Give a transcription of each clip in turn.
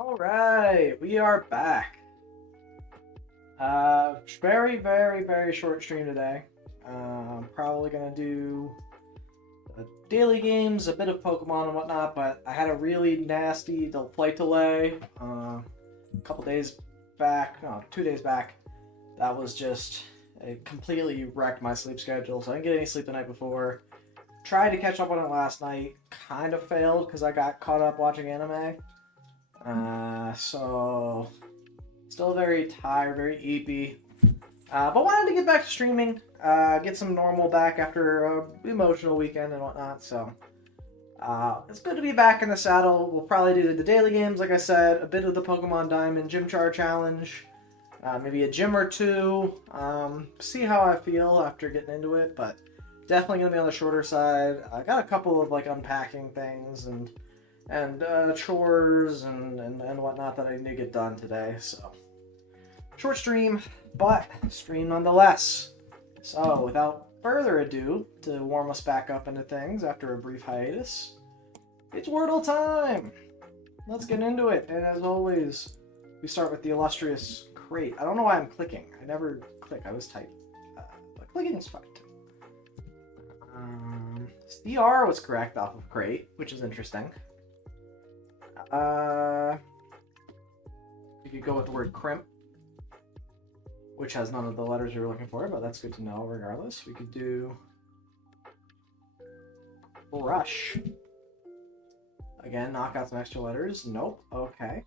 All right, we are back. Very, very, very short stream today. Probably gonna do daily games, a bit of Pokemon and whatnot, but I had a really nasty flight delay a couple days back, no, 2 days back. That was just it completely wrecked my sleep schedule, so I didn't get any sleep the night before. Tried to catch up on it last night, kind of failed because I got caught up watching anime. So still very tired, very eepy. But wanted to get back to streaming, get some normal back after an emotional weekend and whatnot. So it's good to be back in the saddle. We'll probably do the daily games, like I said, a bit of the Pokemon Diamond Chimchar challenge, maybe a gym or two. See how I feel after getting into it, but definitely gonna be on the shorter side. I got a couple of like unpacking things and chores and whatnot that I need to get done today. So short stream, but stream nonetheless. So without further ado, to warm us back up into things after a brief hiatus, it's Wordle time. Let's get into it. And as always, we start with the illustrious crate. I don't know why I'm clicking. I never click. I was typing. But clicking is fine too. CR was correct off of crate, which is interesting. You could go with the word crimp, which has none of the letters you were looking for, but that's good to know regardless. We could do brush. Again, knock out some extra letters. Nope. Okay.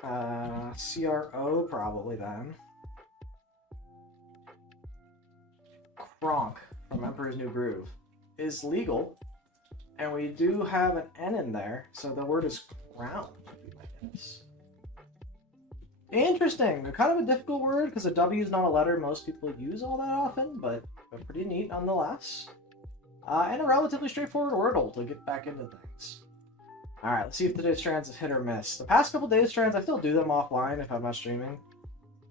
CRO probably then. Kronk from Emperor's New Groove is legal. And we do have an N in there, so the word is crown. Interesting. Kind of a difficult word because a W is not a letter most people use all that often, but pretty neat nonetheless. And a relatively straightforward wordle to get back into things. Alright, let's see if today's strands is hit or miss. The past couple days strands, I still do them offline if I'm not streaming.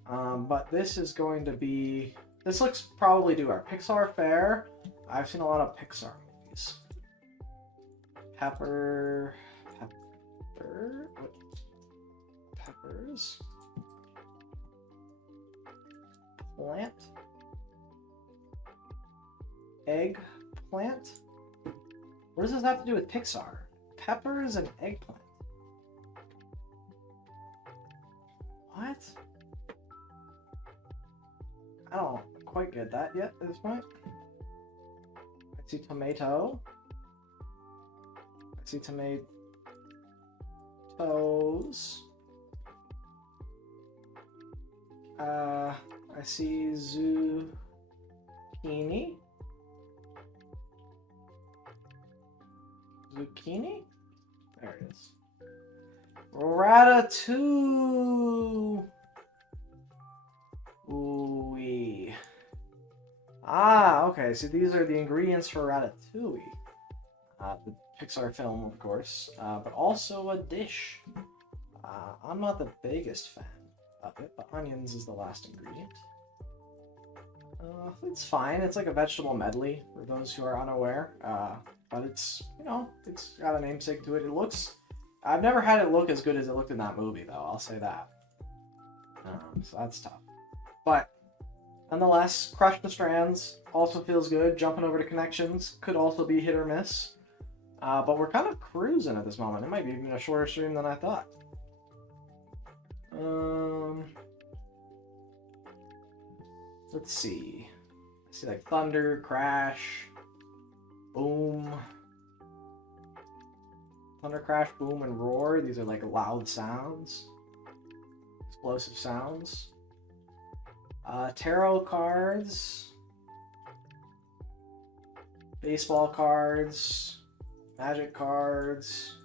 But this is going to be... This looks probably do our Pixar Fair. I've seen a lot of Pixar movies. Pepper... What? Peppers... Plant... Eggplant? What does this have to do with Pixar? Peppers and eggplant. What? I don't quite get that yet at this point. I see tomato. I see tomatoes. I see zucchini. Zucchini? There it is. Ratatouille. Ooh-wee. Okay. So these are the ingredients for Ratatouille. The Pixar film, of course, but also a dish. I'm not the biggest fan of it, but onions is the last ingredient. It's fine. It's like a vegetable medley for those who are unaware. But it's, it's got a namesake to it. It looks... I've never had it look as good as it looked in that movie, though. I'll say that. So that's tough. But nonetheless, crush the strands also feels good. Jumping over to connections could also be hit or miss. But we're kind of cruising at this moment. It might be even a shorter stream than I thought. Let's see. I see like thunder, crash, boom. Thunder, crash, boom, and roar. These are like loud sounds. Explosive sounds. Tarot cards. Baseball cards. Magic cards.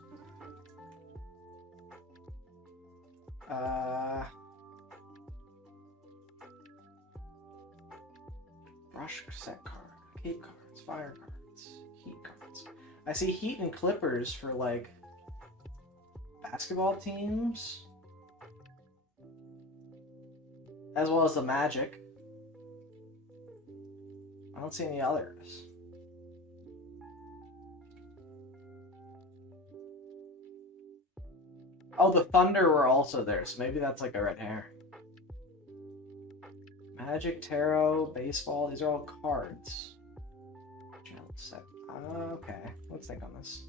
Brush set card. Cape cards. Fire cards. Heat cards. I see heat and clippers for like basketball teams. As well as the Magic. I don't see any others. Oh, the Thunder were also there, so maybe that's like a red hair. Magic, Tarot, Baseball, these are all cards. Gel set. Okay, let's think on this.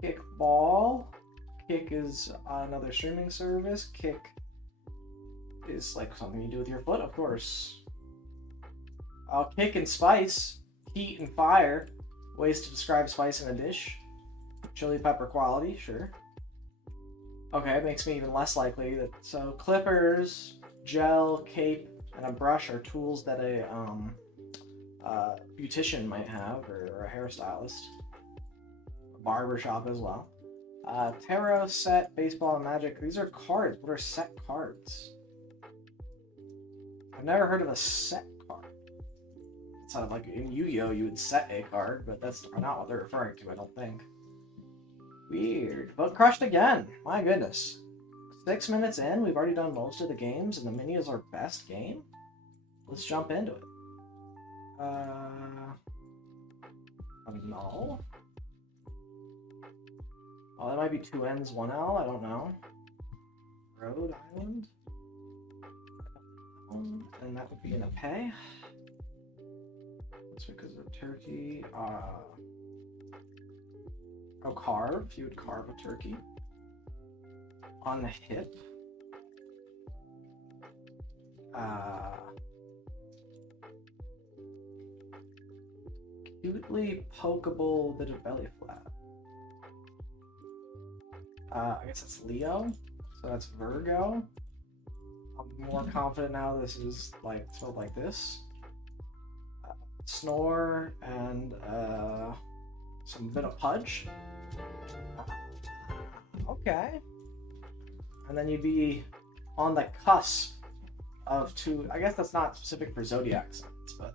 Kickball. Kick is another streaming service. Kick is like something you do with your foot, of course. Kick and spice. Heat and fire. Ways to describe spice in a dish. Chili pepper quality, sure. Okay, it makes me even less likely that. So clippers, gel, cape, and a brush are tools that a beautician might have, or a hairstylist. A barber shop as well. Tarot, set, baseball, and magic. These are cards. What are set cards? I've never heard of a set card. It's not like in Yu-Gi-Oh! You would set a card, but that's not what they're referring to, I don't think. Weird. But crushed again. My goodness. 6 minutes in, we've already done most of the games, and the mini is our best game? Let's jump into it. No. Oh, that might be 2 N's, 1 L, I don't know. Rhode Island. And that would be in a pay. That's because of turkey. Oh, carve. You would carve a turkey. On the hip. Cutely pokeable bit of belly flap. I guess that's Leo. So that's Virgo. I'm more confident now this is like spelled like this. Snore and some bit of pudge. Okay. And then you'd be on the cusp of 2. I guess that's not specific for zodiac signs, but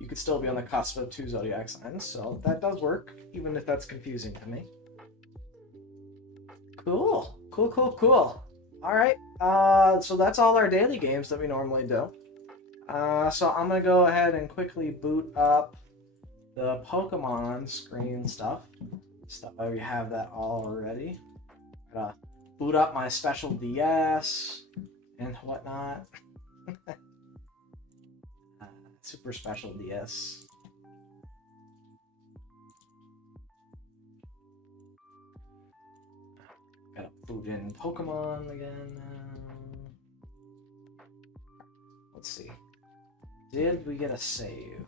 you could still be on the cusp of 2 zodiac signs, so that does work, even if that's confusing to me. Cool. Cool. Alright, so that's all our daily games that we normally do. So I'm going to go ahead and quickly boot up the Pokemon screen stuff. I already have that already. Gotta boot up my special DS and whatnot. Super special DS. Gotta boot in Pokemon again. Let's see. Did we get a save?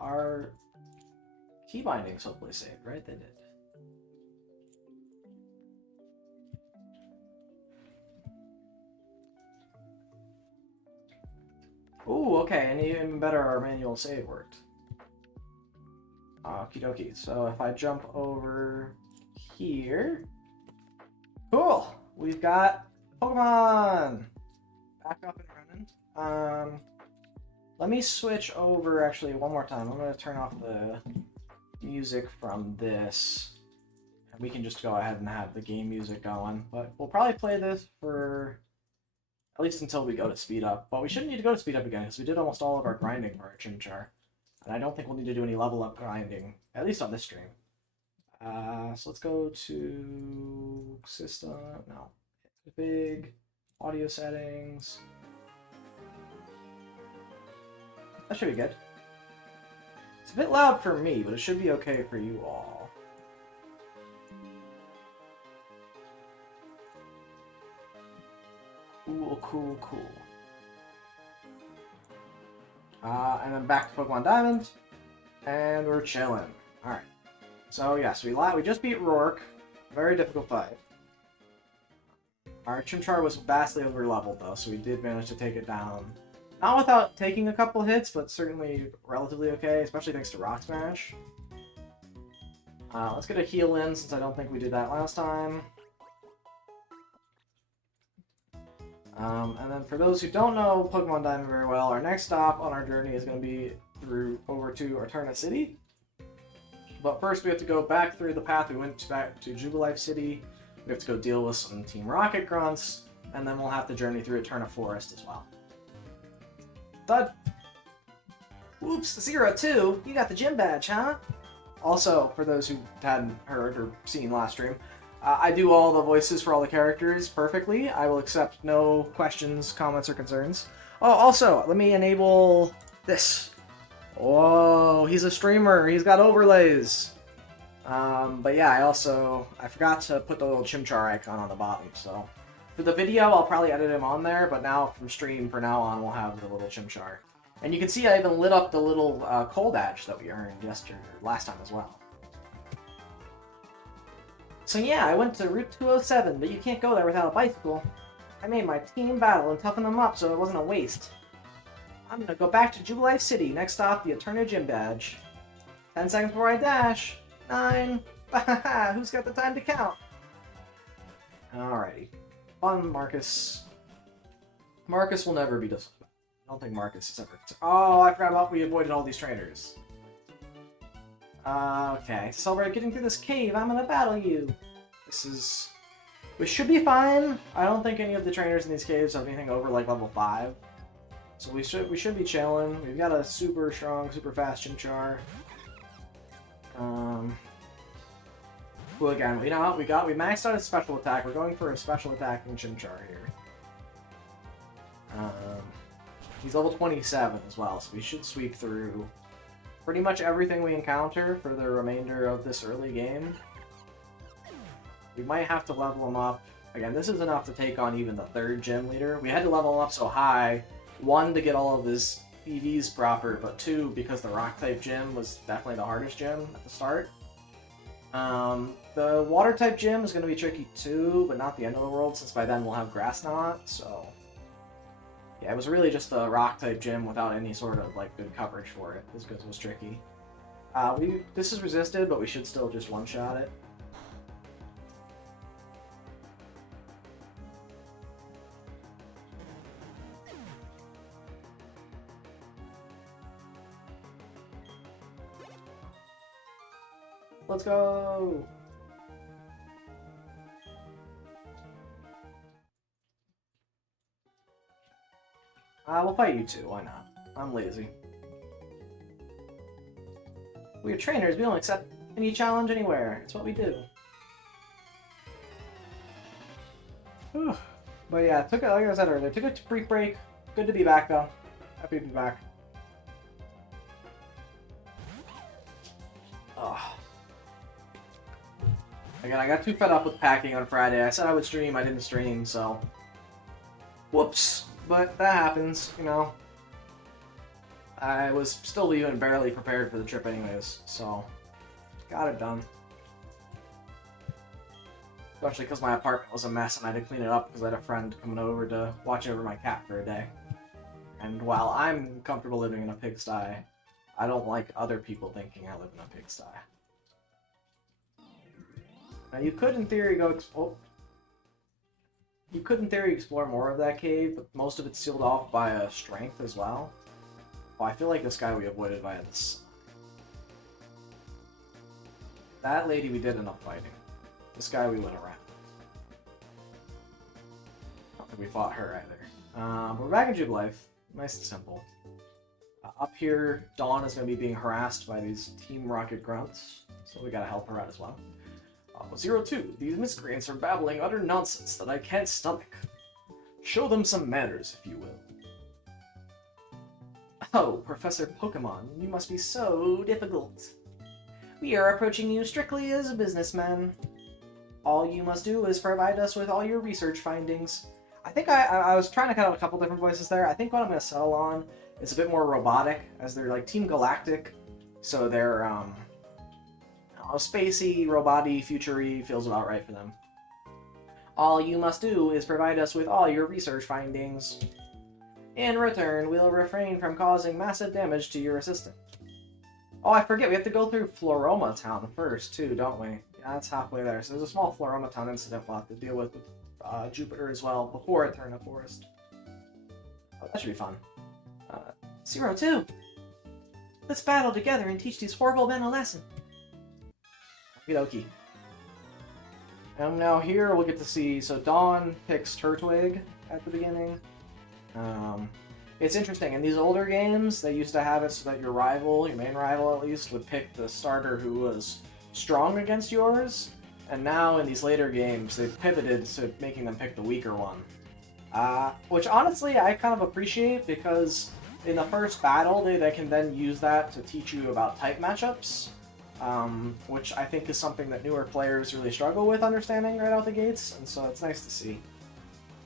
Our key bindings hopefully saved, right? They did. Ooh, okay, and even better, our manual save worked. Okie dokie. So if I jump over here, cool. We've got Pokemon back up and running. Let me switch over actually one more time. I'm going to turn off the music from this, and we can just go ahead and have the game music going. But we'll probably play this for at least until we go to speed up. But we shouldn't need to go to speed up again because we did almost all of our grinding for our Chimchar. And I don't think we'll need to do any level up grinding, at least on this stream. So let's go to system, no, config, audio settings. That should be good. It's a bit loud for me, but it should be okay for you all. Cool. And then back to Pokemon Diamond, and we're chilling. All right. So yes, we just beat Rourke. Very difficult fight. Our Chimchar was vastly over leveled though, so we did manage to take it down. Not without taking a couple hits, but certainly relatively okay, especially thanks to Rock Smash. Let's get a heal in since I don't think we did that last time. And then for those who don't know Pokemon Diamond very well, our next stop on our journey is going to be over to Eterna City. But first we have to go back through the path we went back to Jubilife City. We have to go deal with some Team Rocket grunts, and then we'll have to journey through Eterna Forest as well. Thud! Oops, 02, you got the gym badge, huh? Also, for those who hadn't heard or seen last stream, I do all the voices for all the characters perfectly. I will accept no questions, comments, or concerns. Oh, also, let me enable this. Whoa, he's a streamer. He's got overlays. But yeah, I forgot to put the little Chimchar icon on the bottom, so... For the video, I'll probably edit him on there, but now from stream, for now on, we'll have the little Chimchar. And you can see I even lit up the little coal badge that we earned last time as well. So yeah, I went to Route 207, but you can't go there without a bicycle. I made my team battle and toughen them up so it wasn't a waste. I'm gonna go back to Jubilife City, next stop, the Eterna Gym Badge. 10 seconds before I dash. 9. Who's got the time to count? Alrighty. Fun, Marcus. Marcus will never be disappointed. I don't think Marcus is ever... Oh, I forgot about we avoided all these trainers. Okay, to celebrate getting through this cave, I'm gonna battle you. We should be fine. I don't think any of the trainers in these caves have anything over, like, level 5. So we should be chilling. We've got a super strong, super fast Chimchar. Well, again, you know what? We maxed out his special attack. We're going for a special attacking Chimchar here. He's level 27 as well, so we should sweep through pretty much everything we encounter for the remainder of this early game. We might have to level him up. Again, this is enough to take on even the 3rd gym leader. We had to level him up so high, 1, to get all of his EVs proper, but 2, because the rock-type gym was definitely the hardest gym at the start. The water-type gym is going to be tricky too, but not the end of the world, since by then we'll have Grass Knot, so... Yeah, it was really just the rock-type gym without any sort of, like, good coverage for it, because it was tricky. This is resisted, but we should still just one-shot it. Let's go! We'll fight you two, why not? I'm lazy. We're trainers, we don't accept any challenge anywhere. It's what we do. Whew. But yeah, like I said earlier, took a brief break. Good to be back though. Happy to be back. Ugh. Again, I got too fed up with packing on Friday. I said I would stream, I didn't stream, so... Whoops. But that happens, you know. I was still even barely prepared for the trip anyways, so... Got it done. Especially because my apartment was a mess and I had to clean it up because I had a friend coming over to watch over my cat for a day. And while I'm comfortable living in a pigsty, I don't like other people thinking I live in a pigsty. Now you could in theory You could, in theory, explore more of that cave, but most of it's sealed off by a strength as well. Oh, I feel like this guy we avoided by this. That lady we did end up fighting. This guy we went around. I don't think we fought her either. We're back in Jubilife. Nice and simple. Up here, Dawn is going to be being harassed by these Team Rocket grunts, so we gotta help her out as well. 02, these miscreants are babbling utter nonsense that I can't stomach. Show them some manners, if you will. Oh, Professor Pokemon, you must be so difficult. We are approaching you strictly as a businessman. All you must do is provide us with all your research findings. I think I was trying to cut out a couple different voices there. I think what I'm going to settle on is a bit more robotic, as they're like Team Galactic, so they're, spacey, robot-y, future-y, feels about right for them. All you must do is provide us with all your research findings. In return, we'll refrain from causing massive damage to your assistant. Oh, I forget, we have to go through Floroma Town first, too, don't we? Yeah, that's halfway there. So there's a small Floroma Town incident we'll have to deal with Jupiter as well, before Eterna Forest. Oh, that should be fun. 02! Let's battle together and teach these horrible men a lesson. Okie dokie. And now here we'll get to see, so Dawn picks Turtwig at the beginning. It's interesting. In these older games, they used to have it so that your rival, your main rival at least, would pick the starter who was strong against yours. And now in these later games, they've pivoted to making them pick the weaker one. Which honestly, I kind of appreciate because in the first battle, they can then use that to teach you about type matchups. Which I think is something that newer players really struggle with understanding right out the gates, and so it's nice to see.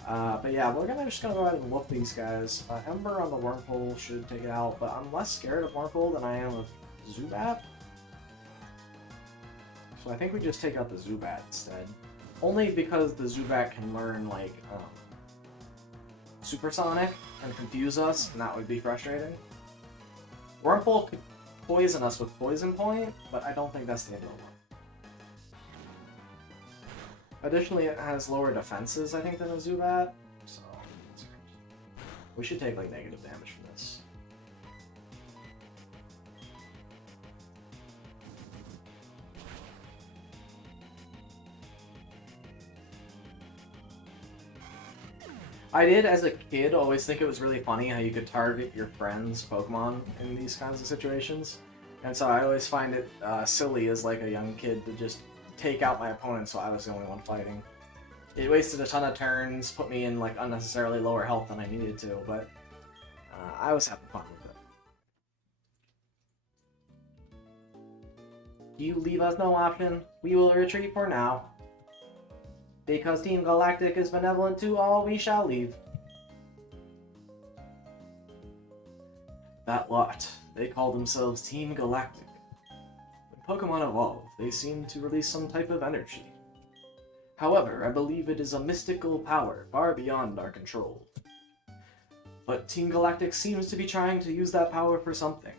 But yeah, we're just gonna go ahead and whoop these guys. Ember on the Wurmple should take it out, but I'm less scared of Wurmple than I am of Zubat. So I think we just take out the Zubat instead. Only because the Zubat can learn, like, Supersonic and confuse us, and that would be frustrating. Wurmple could poison us with Poison Point, but I don't think that's the end of the world. Additionally, it has lower defenses, I think, than a Zubat, so we should take, like, negative damage from this. I did, as a kid, always think it was really funny how you could target your friends' Pokemon in these kinds of situations. And so I always find it silly as, like, a young kid to just take out my opponent so I was the only one fighting. It wasted a ton of turns, put me in, like, unnecessarily lower health than I needed to, but I was having fun with it. You leave us no option. We will retreat for now. Because Team Galactic is benevolent to all, we shall leave. That lot, they call themselves Team Galactic. When Pokemon evolve, they seem to release some type of energy. However, I believe it is a mystical power far beyond our control. But Team Galactic seems to be trying to use that power for something.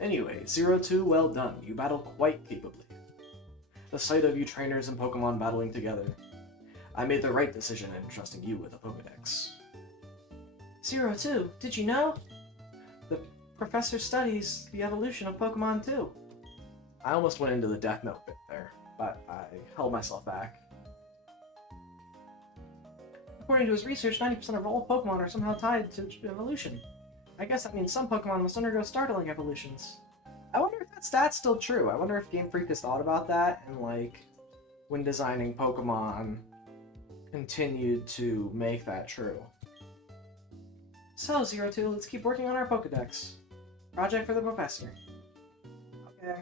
Anyway, 02, well done. You battle quite capably. The sight of you trainers and Pokemon battling together. I made the right decision in trusting you with a Pokedex. 02, did you know? The professor studies the evolution of Pokemon too. I almost went into the Death Note bit there, but I held myself back. According to his research, 90% of all Pokemon are somehow tied to evolution. I guess that means some Pokemon must undergo startling evolutions. I wonder if that stat's still true. I wonder if Game Freak has thought about that and, like, when designing Pokemon, continued to make that true. So, 02, let's keep working on our Pokedex. Project for the Professor. Okay.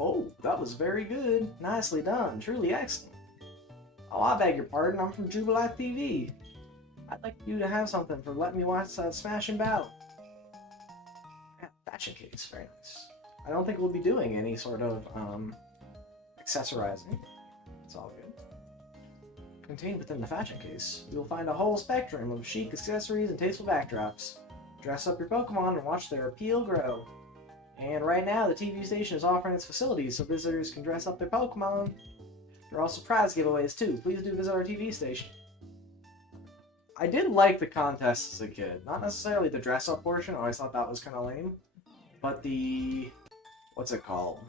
Oh, that was very good. Nicely done. Truly excellent. Oh, I beg your pardon. I'm from Jubilat TV. I'd like you to have something for letting me watch Smash and Battle. Yeah, fashion case. Very nice. I don't think we'll be doing any sort of accessorizing. It's all good. Contained within the fashion case, you will find a whole spectrum of chic accessories and tasteful backdrops. Dress up your Pokemon and watch their appeal grow. And right now, the TV station is offering its facilities so visitors can dress up their Pokemon. There are also prize giveaways too. Please do visit our TV station. I did like the contest as a kid. Not necessarily the dress-up portion. I always thought that was kind of lame. But the... what's it called?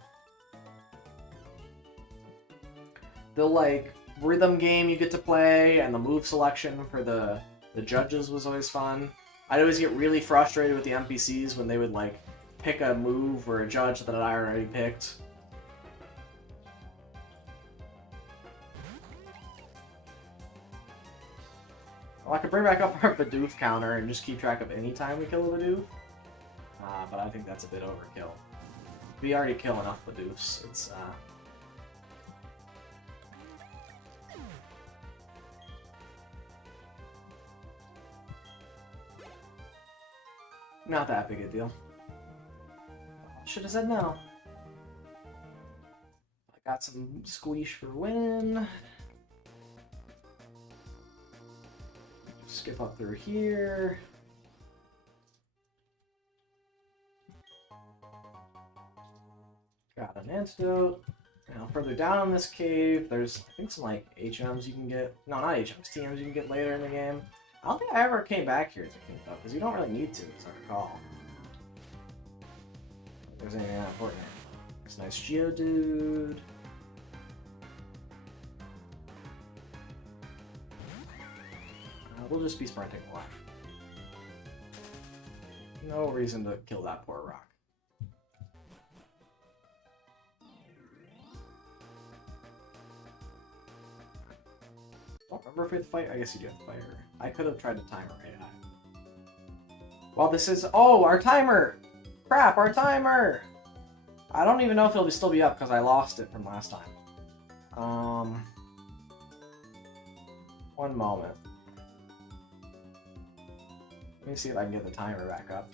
The, like, rhythm game you get to play and the move selection for the judges was always fun. I'd always get really frustrated with the NPCs when they would, like, pick a move or a judge that I already picked. Well, I could bring back up our Bidoof counter and just keep track of any time we kill a Bidoof. But I think that's a bit overkill. We already kill enough Bidoofs. It's, not that big a deal. Should have said no. I got some squeeze for win. Skip up through here. Got an antidote. Now further down in this cave, there's I think some like HMs you can get. No, not HMs, TMs you can get later in the game. I don't think I ever came back here as a kid though, because you don't really need to, as I recall. If there's anything that important here. There's a nice Geodude. we'll just be sprinting away. No reason to kill that poor rock. Don't remember if we had to fight. I guess you do have to fight her. I could have tried to time her AI. Well, this is... Oh, our timer! Crap, our timer! I don't even know if it'll still be up because I lost it from last time. One moment. Let me see if I can get the timer back up.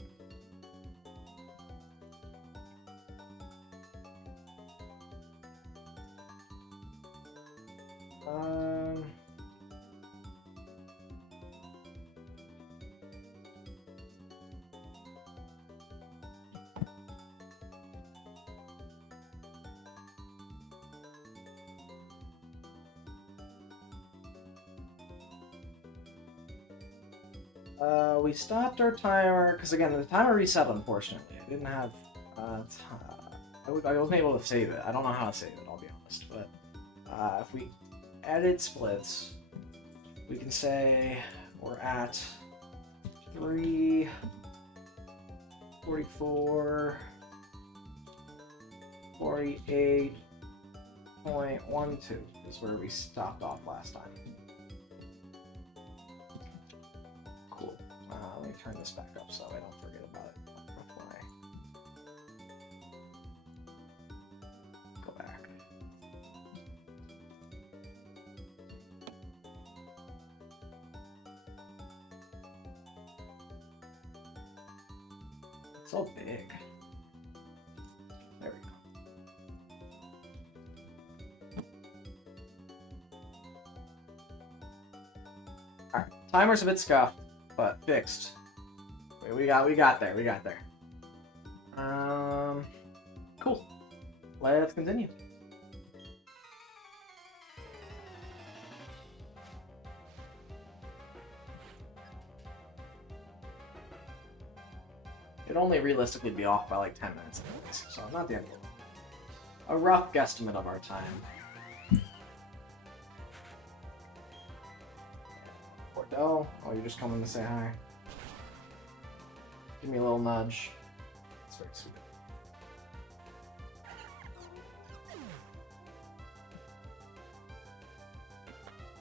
We stopped our timer, because again, the timer reset, unfortunately. I didn't have, I wasn't able to save it. I don't know how to save it, I'll be honest, but if we edit splits, we can say we're at 3:44, 48.12 is where we stopped off last time. Cool. Let me turn this back up so I don't forget about it. Go back. It's so big. There we go. Alright, timer's a bit scuffed, but fixed. We got there. Cool. Let's continue. It'd only realistically be off by like 10 minutes anyways, so not the end of the world. A rough guesstimate of our time. Bordeaux, oh, you're just coming to say hi. Give me a little nudge. That's very sweet.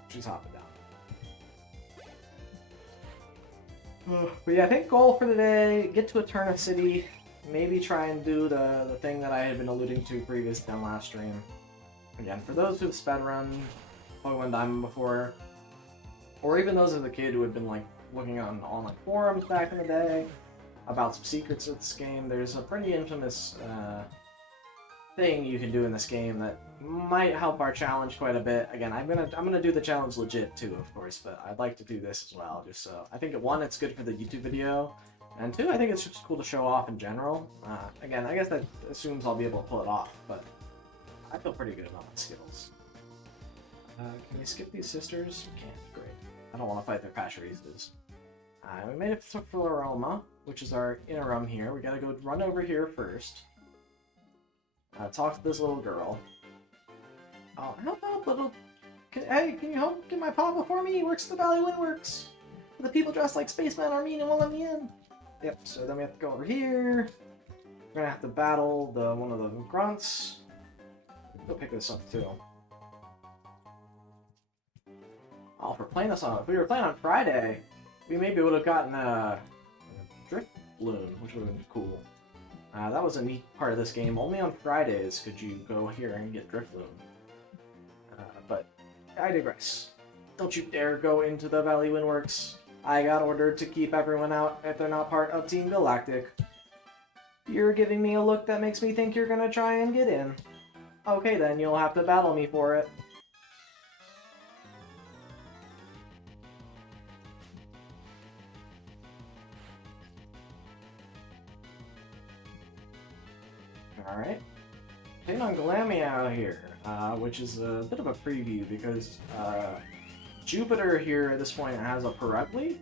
She's hopping down. But yeah, I think goal for the day, get to Eterna City, maybe try and do the thing that I had been alluding to previously on last stream. Again, for those who've spedrun Pokemon Diamond before, or even those of the kid who had been like looking on online forums back in the day about some secrets of this game, there's a pretty infamous thing you can do in this game that might help our challenge quite a bit. Again, I'm gonna do the challenge legit too, of course, but I'd like to do this as well. Just so I think one, it's good for the YouTube video, and two, I think it's just cool to show off in general. Again, I guess that assumes I'll be able to pull it off, but I feel pretty good about my skills. Can we skip these sisters? We can't. Great. I don't want to fight their Pachirises. We made it to Floroma, which is our interim here. We gotta go run over here first. Talk to this little girl. Oh, help out, little... Hey, can you help get my papa for me? He works at the Valley Windworks. The people dressed like spacemen are mean and won't let me in. Yep, so then we have to go over here. We're gonna have to battle one of the grunts. Go pick this up, too. Oh, if we're playing this on... If we were playing on Friday, we maybe would have gotten a Drift Balloon, which would have been cool. That was a neat part of this game. Only on Fridays could you go here and get Drifloon. But I digress. Don't you dare go into the Valley Windworks. I got ordered to keep everyone out if they're not part of Team Galactic. You're giving me a look that makes me think you're gonna try and get in. Okay then, you'll have to battle me for it. Alright. Taking on Glammy out here, which is a bit of a preview because Jupiter here at this point has a Perugly,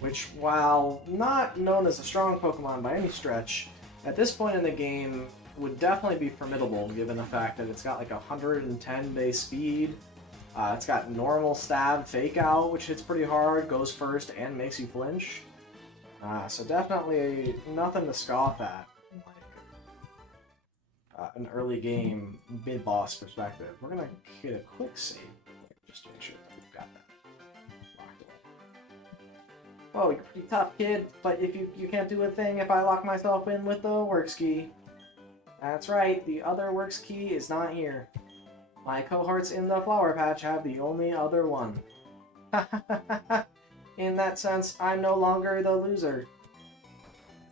which, while not known as a strong Pokemon by any stretch, at this point in the game would definitely be formidable given the fact that it's got like 110 base speed, It's got normal stab, fake out, which hits pretty hard, goes first, and makes you flinch. So definitely nothing to scoff at from like an early game mid-boss perspective. We're gonna get a quick save just to make sure that we've got that locked away. Well, you're pretty tough, kid, but if you can't do a thing if I lock myself in with the works key. That's right, the other works key is not here. My cohorts in the Flower Patch have the only other one. In that sense, I'm no longer the loser.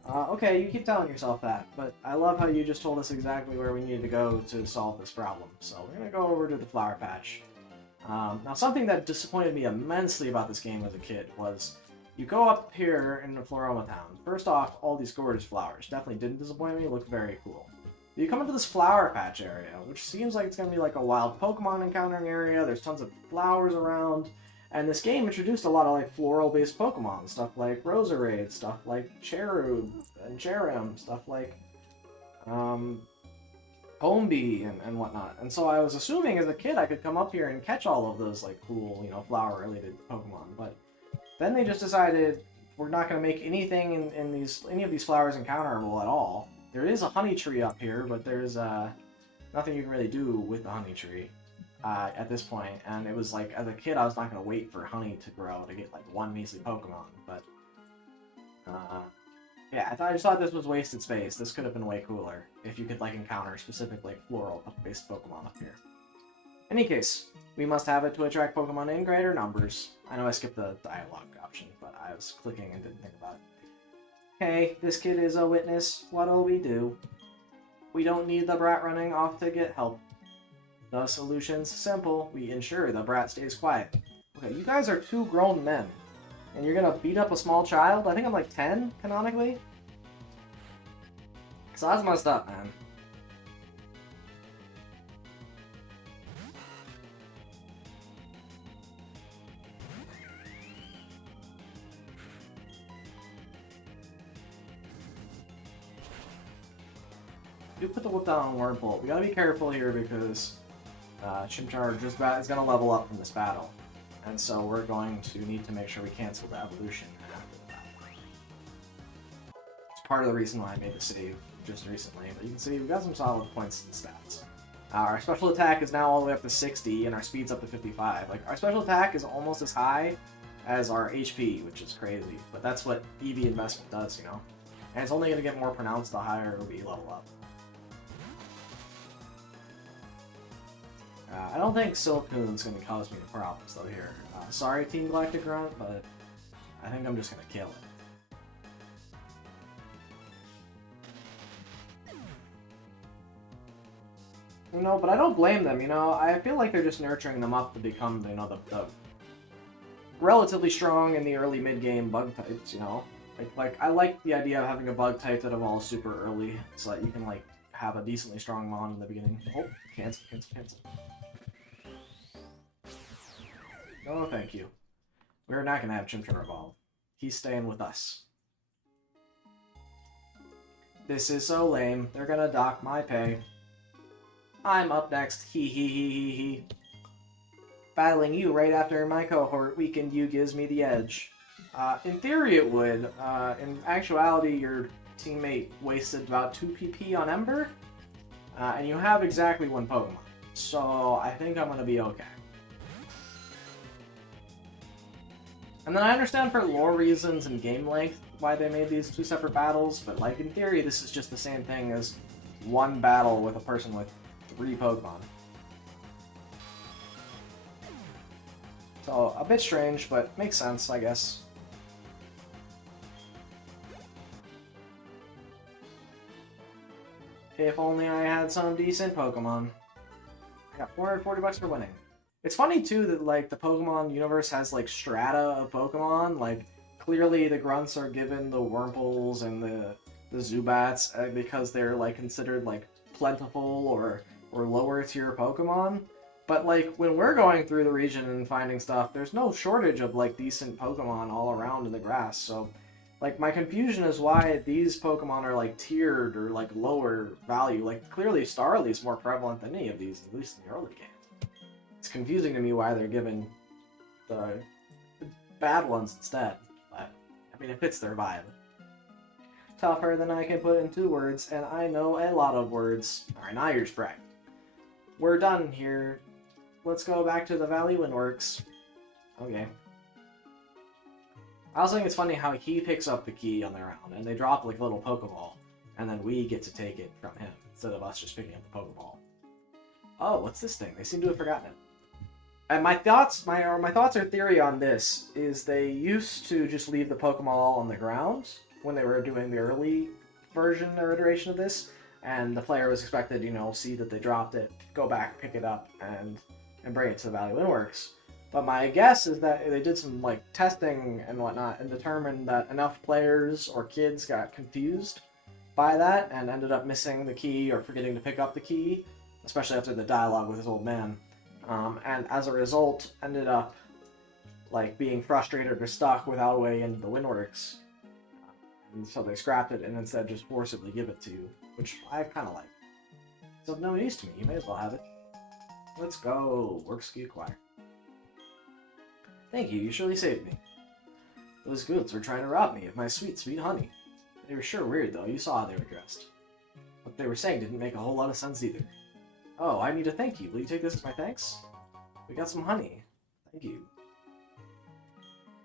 Okay, you keep telling yourself that, but I love how you just told us exactly where we need to go to solve this problem. So we're gonna go over to the Flower Patch. Now, something that disappointed me immensely about this game as a kid was you go up here in the Floroma Town. First off, all these gorgeous flowers definitely didn't disappoint me. Looked very cool. You come into this Flower Patch area, which seems like it's going to be like a wild Pokemon encountering area. There's tons of flowers around. And this game introduced a lot of like floral-based Pokemon. Stuff like Roserade, stuff like Cherub and Cherrim, stuff like Homebee and whatnot. And so I was assuming as a kid I could come up here and catch all of those like cool, you know, flower-related Pokemon. But then they just decided we're not going to make anything in any of these flowers encounterable at all. There is a honey tree up here, but there's nothing you can really do with the honey tree at this point. And it was like, as a kid, I was not going to wait for honey to grow to get like one measly Pokemon. But yeah, I just thought this was wasted space. This could have been way cooler if you could like encounter specific like floral-based Pokemon up here. In any case, we must have it to attract Pokemon in greater numbers. I know I skipped the dialogue option, but I was clicking and didn't think about it. Hey, this kid is a witness. What'll we do? We don't need the brat running off to get help. The solution's simple. We ensure the brat stays quiet. Okay, you guys are two grown men. And you're gonna beat up a small child? I think I'm like 10, canonically? So that's messed up, man. You put the whip down on Wurmple. We gotta be careful here because Chimchar is gonna level up from this battle. And so we're going to need to make sure we cancel the evolution after the battle. It's part of the reason why I made the save just recently, but you can see we've got some solid points and stats. Our special attack is now all the way up to 60, and our speed's up to 55. Like, our special attack is almost as high as our HP, which is crazy. But that's what EV investment does, you know? And it's only gonna get more pronounced the higher we level up. I don't think Silcoon's going to cause me problems, though, here. Sorry, Team Galactic Grunt, but I think I'm just going to kill it. You know, but I don't blame them, you know? I feel like they're just nurturing them up to become, you know, the relatively strong in the early mid-game bug types, you know? Like, I like the idea of having a bug type that evolves super early, so that you can, like, have a decently strong mon in the beginning. Oh, cancel. Oh, thank you. We're not going to have Chimchar evolve. He's staying with us. This is so lame. They're going to dock my pay. I'm up next. He. Battling you right after my cohort weakened you gives me the edge. In theory it would. In actuality, your teammate wasted about 2 PP on Ember. And you have exactly 1 Pokemon. So I think I'm going to be okay. And then I understand for lore reasons and game length why they made these 2 separate battles, but like in theory this is just the same thing as 1 battle with a person with 3 Pokemon. So a bit strange, but makes sense, I guess. If only I had some decent Pokemon. I got 440 bucks for winning. It's funny, too, that, like, the Pokemon universe has, like, strata of Pokemon. Like, clearly the Grunts are given the Wurmples and the Zubats because they're, like, considered, like, plentiful or lower-tier Pokemon. But, like, when we're going through the region and finding stuff, there's no shortage of, like, decent Pokemon all around in the grass. So, like, my confusion is why these Pokemon are, like, tiered or, like, lower value. Like, clearly Starly's more prevalent than any of these, at least in the early game. it's confusing to me why they're giving the bad ones instead. But, I mean, it fits their vibe. Tougher than I can put in 2 words, and I know a lot of words. Alright, now you're spragged. We're done here. Let's go back to the Valley Windworks. Okay. I also think it's funny how he picks up the key on the ground, and they drop like a little Pokeball, and then we get to take it from him, instead of us just picking up the Pokeball. Oh, what's this thing? They seem to have forgotten it. And my thoughts or theory on this is they used to just leave the Pokeball on the ground when they were doing the early version or iteration of this, and the player was expected, you know, see that they dropped it, go back, pick it up, and bring it to the Valley Windworks. But my guess is that they did some like testing and whatnot and determined that enough players or kids got confused by that and ended up missing the key or forgetting to pick up the key, especially after the dialogue with his old man. And as a result, ended up like being frustrated or stuck without a way into the Windworks. And so they scrapped it and instead just forcibly give it to you, which I kind of like. It's of no use to me. You may as well have it. Let's go. Work ski quack. Thank you. You surely saved me. Those goons were trying to rob me of my sweet, sweet honey. They were sure weird, though. You saw how they were dressed. What they were saying didn't make a whole lot of sense either. Oh, I need to thank you. Will you take this as my thanks? We got some honey. Thank you.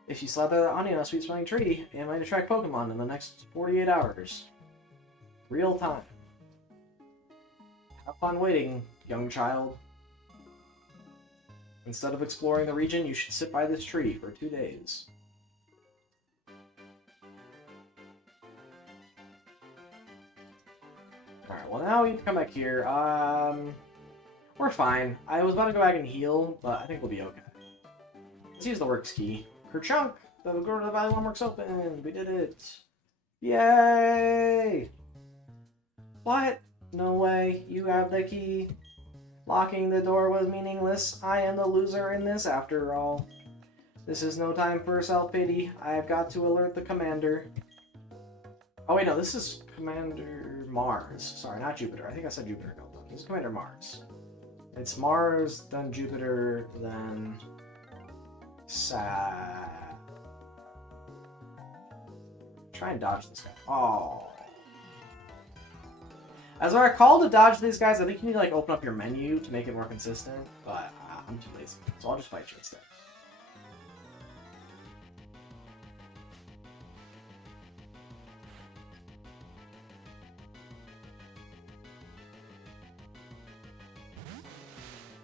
If you slather that honey on a sweet-smelling tree, it might attract Pokemon in the next 48 hours. Real time. Have fun waiting, young child. Instead of exploring the region, you should sit by this tree for 2 days. Alright, well now we can come back here. We're fine. I was about to go back and heal, but I think we'll be okay. Let's use the works key. Kerchunk! The door to the Valley Windworks open! We did it! Yay! What? No way. You have the key. Locking the door was meaningless. I am the loser in this after all. This is no time for self-pity. I have got to alert the commander. Oh wait, no, this is Commander Mars. Sorry, not Jupiter. I think I said Jupiter. No, this is Commander Mars. It's Mars, then Jupiter, then... Try and dodge this guy. Oh. As I recall, to dodge these guys, I think you need to like open up your menu to make it more consistent, but I'm too lazy, so I'll just fight you instead.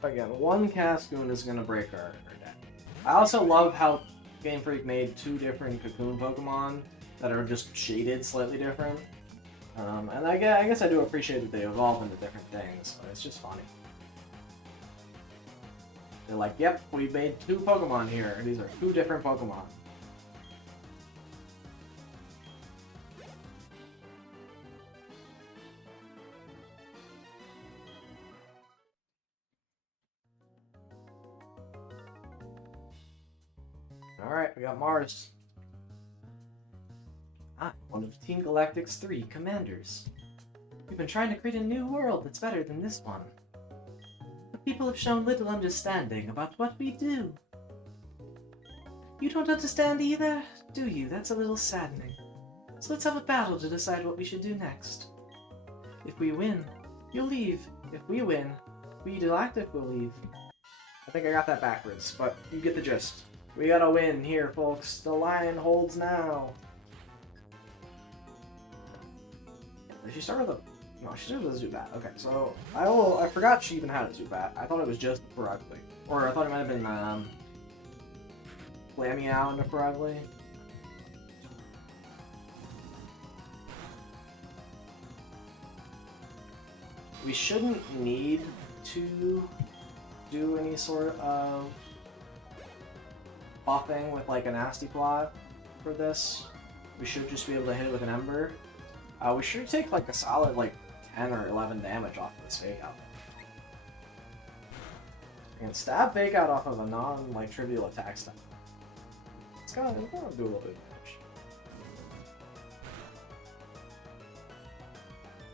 Again, one Cascoon is going to break our deck. I also love how Game Freak made 2 different Cocoon Pokemon that are just shaded slightly different. And I guess I do appreciate that they evolve into different things, but it's just funny. They're like, yep, we made 2 Pokemon here. These are 2 different Pokemon. Alright, we got Mars. I'm one of Team Galactic's 3 commanders. We've been trying to create a new world that's better than this one. But people have shown little understanding about what we do. You don't understand either, do you? That's a little saddening. So let's have a battle to decide what we should do next. If we win, you'll leave. If we win, we Galactic will leave. I think I got that backwards, but you get the gist. We gotta win here, folks. The lion holds now. Did she start with a... No, she started with a Zubat. Okay, so I forgot she even had a Zubat. I thought it was just Ferocity. Or I thought it might have been Flammeow into Ferocity. We shouldn't need to do any sort of buffing with like a Nasty Plot for this. We should just be able to hit it with an Ember. We should take like a solid like 10 or 11 damage off of this Fake Out. And stab Fake Out off of a non trivial attack style. It's gonna do a little bit of damage.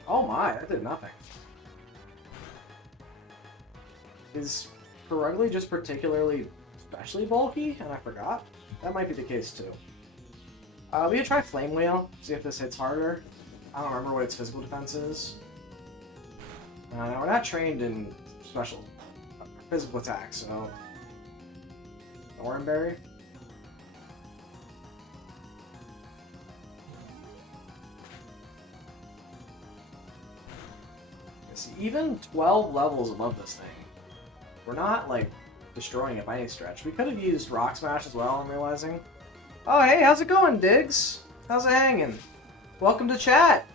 Oh my, that did nothing. Perugly just particularly especially bulky, and I forgot? That might be the case too. We could try Flame Wheel, see if this hits harder. I don't remember what its physical defense is. Now we're not trained in special physical attacks, so... Thornberry? See, even 12 levels above this thing, we're not, like, destroying it by any stretch. We could have used Rock Smash as well, I'm realizing. Oh, hey, how's it going, Diggs? How's it hanging? Welcome to chat.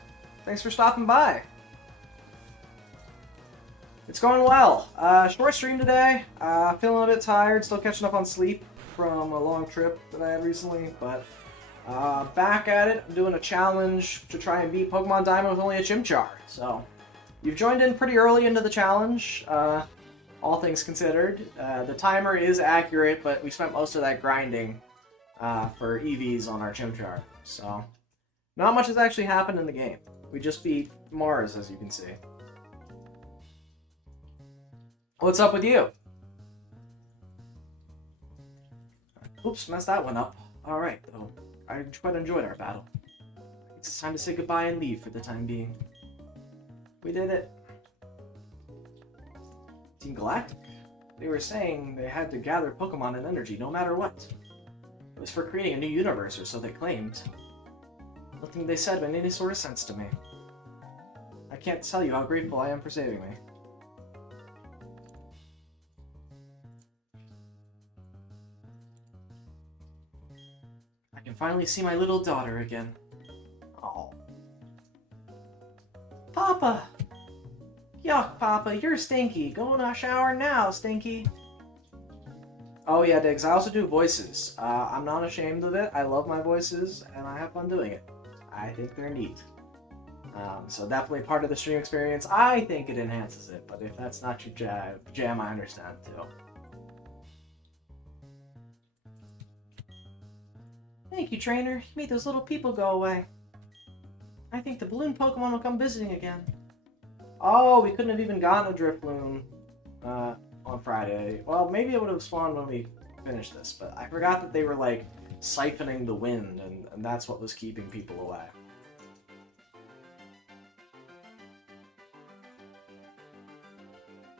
Thanks for stopping by. It's going well. Short stream today. Feeling a bit tired, still catching up on sleep from a long trip that I had recently, but back at it. I'm doing a challenge to try and beat Pokemon Diamond with only a Chimchar. So, you've joined in pretty early into the challenge, all things considered. The timer is accurate, but we spent most of that grinding for EVs on our Chimchar. So, not much has actually happened in the game. We just beat Mars, as you can see. What's up with you? Oops, messed that one up. Alright, though. I quite enjoyed our battle. It's time to say goodbye and leave for the time being. We did it. Team Galactic. They were saying they had to gather Pokemon and energy no matter what. It was for creating a new universe, or so they claimed. Nothing they said made any sort of sense to me. I can't tell you how grateful I am for saving me. I can finally see my little daughter again. Oh. Papa! Yuck, Papa, you're stinky. Go in a shower now, stinky. Oh yeah, Diggs, I also do voices. I'm not ashamed of it. I love my voices, and I have fun doing it. I think they're neat. So definitely part of the stream experience. I think it enhances it, but if that's not your jam, I understand too. Thank you, trainer. You made those little people go away. I think the balloon Pokemon will come visiting again. Oh, we couldn't have even gotten a Drifloon on Friday. Well, maybe it would have spawned when we finished this, but I forgot that they were, like, siphoning the wind, and that's what was keeping people away.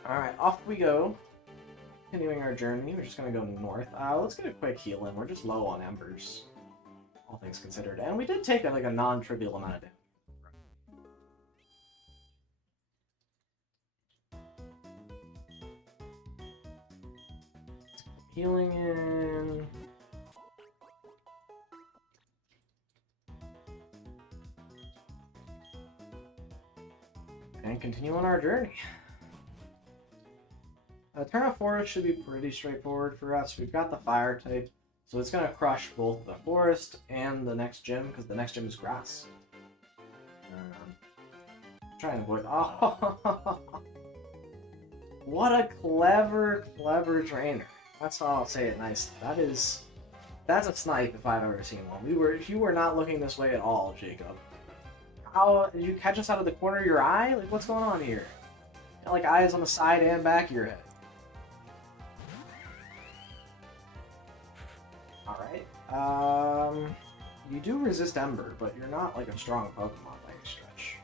Alright, off we go. Continuing our journey, we're just gonna go north. Let's get a quick heal in. We're just low on embers, all things considered. And we did take, like, a non-trivial amount of damage. Healing in. And continue on our journey. Turn Forest should be pretty straightforward for us. We've got the fire type, so it's going to crush both the forest and the next gym, because the next gym is grass. Try and avoid. Oh, what a clever trainer. That's how I'll say it nicely. That's a snipe if I've ever seen one. You were not looking this way at all, Jacob. How did you catch us out of the corner of your eye? Like, what's going on here? You got, like, eyes on the side and back of your head. Alright. You do resist Ember, but you're not, like, a strong Pokemon by any stretch.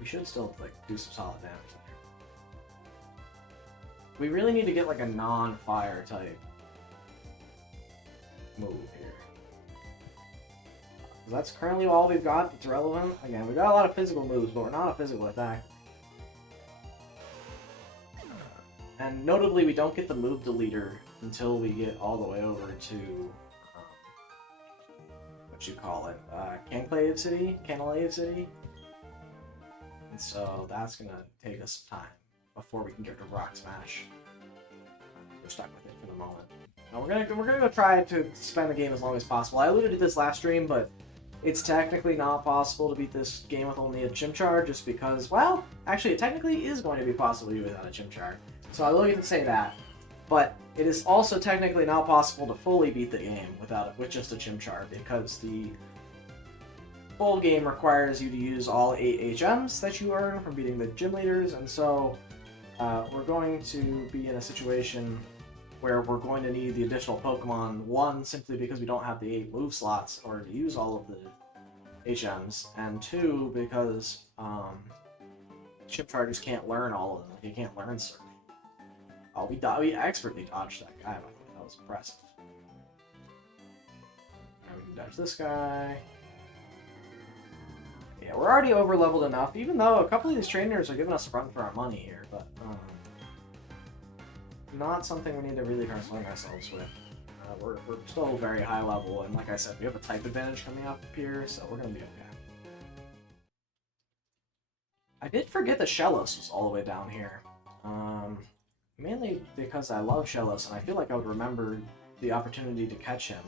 We should still, like, do some solid damage. We really need to get, like, a non-fire type move here. That's currently all we've got that's relevant. Again, we've got a lot of physical moves, but we're not a physical attack. And notably, we don't get the move deleter until we get all the way over to, what you call it, Canclave City? And so that's gonna take us some time before we can get to Rock Smash. We're stuck with it for the moment. Now we're gonna go try to spend the game as long as possible. I alluded to this last stream, but it's technically not possible to beat this game with only a Chimchar, just because, well, actually it technically is going to be possible to do without a Chimchar. So I will get to say that. But it is also technically not possible to fully beat the game with just a Chimchar, because the full game requires you to use all 8 HMs that you earn from beating the gym leaders, and so we're going to be in a situation where we're going to need the additional Pokemon, one, simply because we don't have the 8 move slots in order to use all of the HMs, and two, because Chimchar just can't learn all of them. He can't learn Surf. Oh, we expertly dodged that guy, by the way. That was impressive. Now we can dodge this guy. Yeah, we're already over-leveled enough, even though a couple of these trainers are giving us a run for our money here, but not something we need to really concern ourselves with. We're still very high level, and like I said, we have a type advantage coming up here, so we're going to be okay. I did forget that Shellos was all the way down here. Mainly because I love Shellos, and I feel like I would remember the opportunity to catch him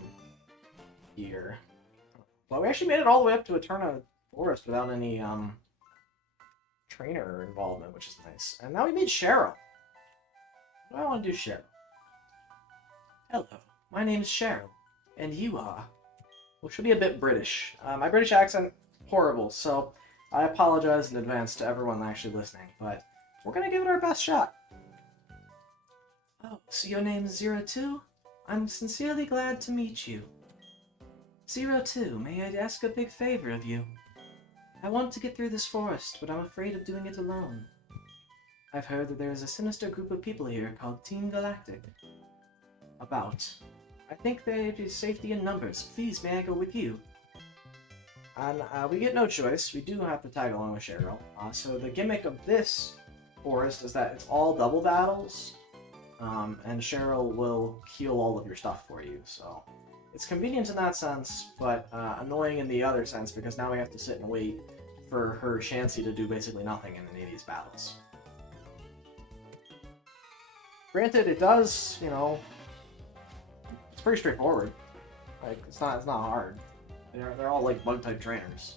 here. But we actually made it all the way up to Eterna Forest without any trainer involvement, which is nice. And now we meet Cheryl. What do I want to do, Cheryl? Hello, my name is Cheryl, and you are? Well, she'll be a bit British. My British accent, horrible, so I apologize in advance to everyone actually listening, but we're gonna give it our best shot. Oh, so your name is 02? I'm sincerely glad to meet you. 02, may I ask a big favor of you? I want to get through this forest, but I'm afraid of doing it alone. I've heard that there is a sinister group of people here called Team Galactic. I think there is safety in numbers. Please, may I go with you? And we get no choice. We do have to tag along with Cheryl. So the gimmick of this forest is that it's all double battles, and Cheryl will heal all of your stuff for you. So it's convenient in that sense, but annoying in the other sense, because now we have to sit and wait for her Chansey to do basically nothing in any of these battles. Granted, it does, you know, it's pretty straightforward. Like, it's not hard. They're all like bug-type trainers.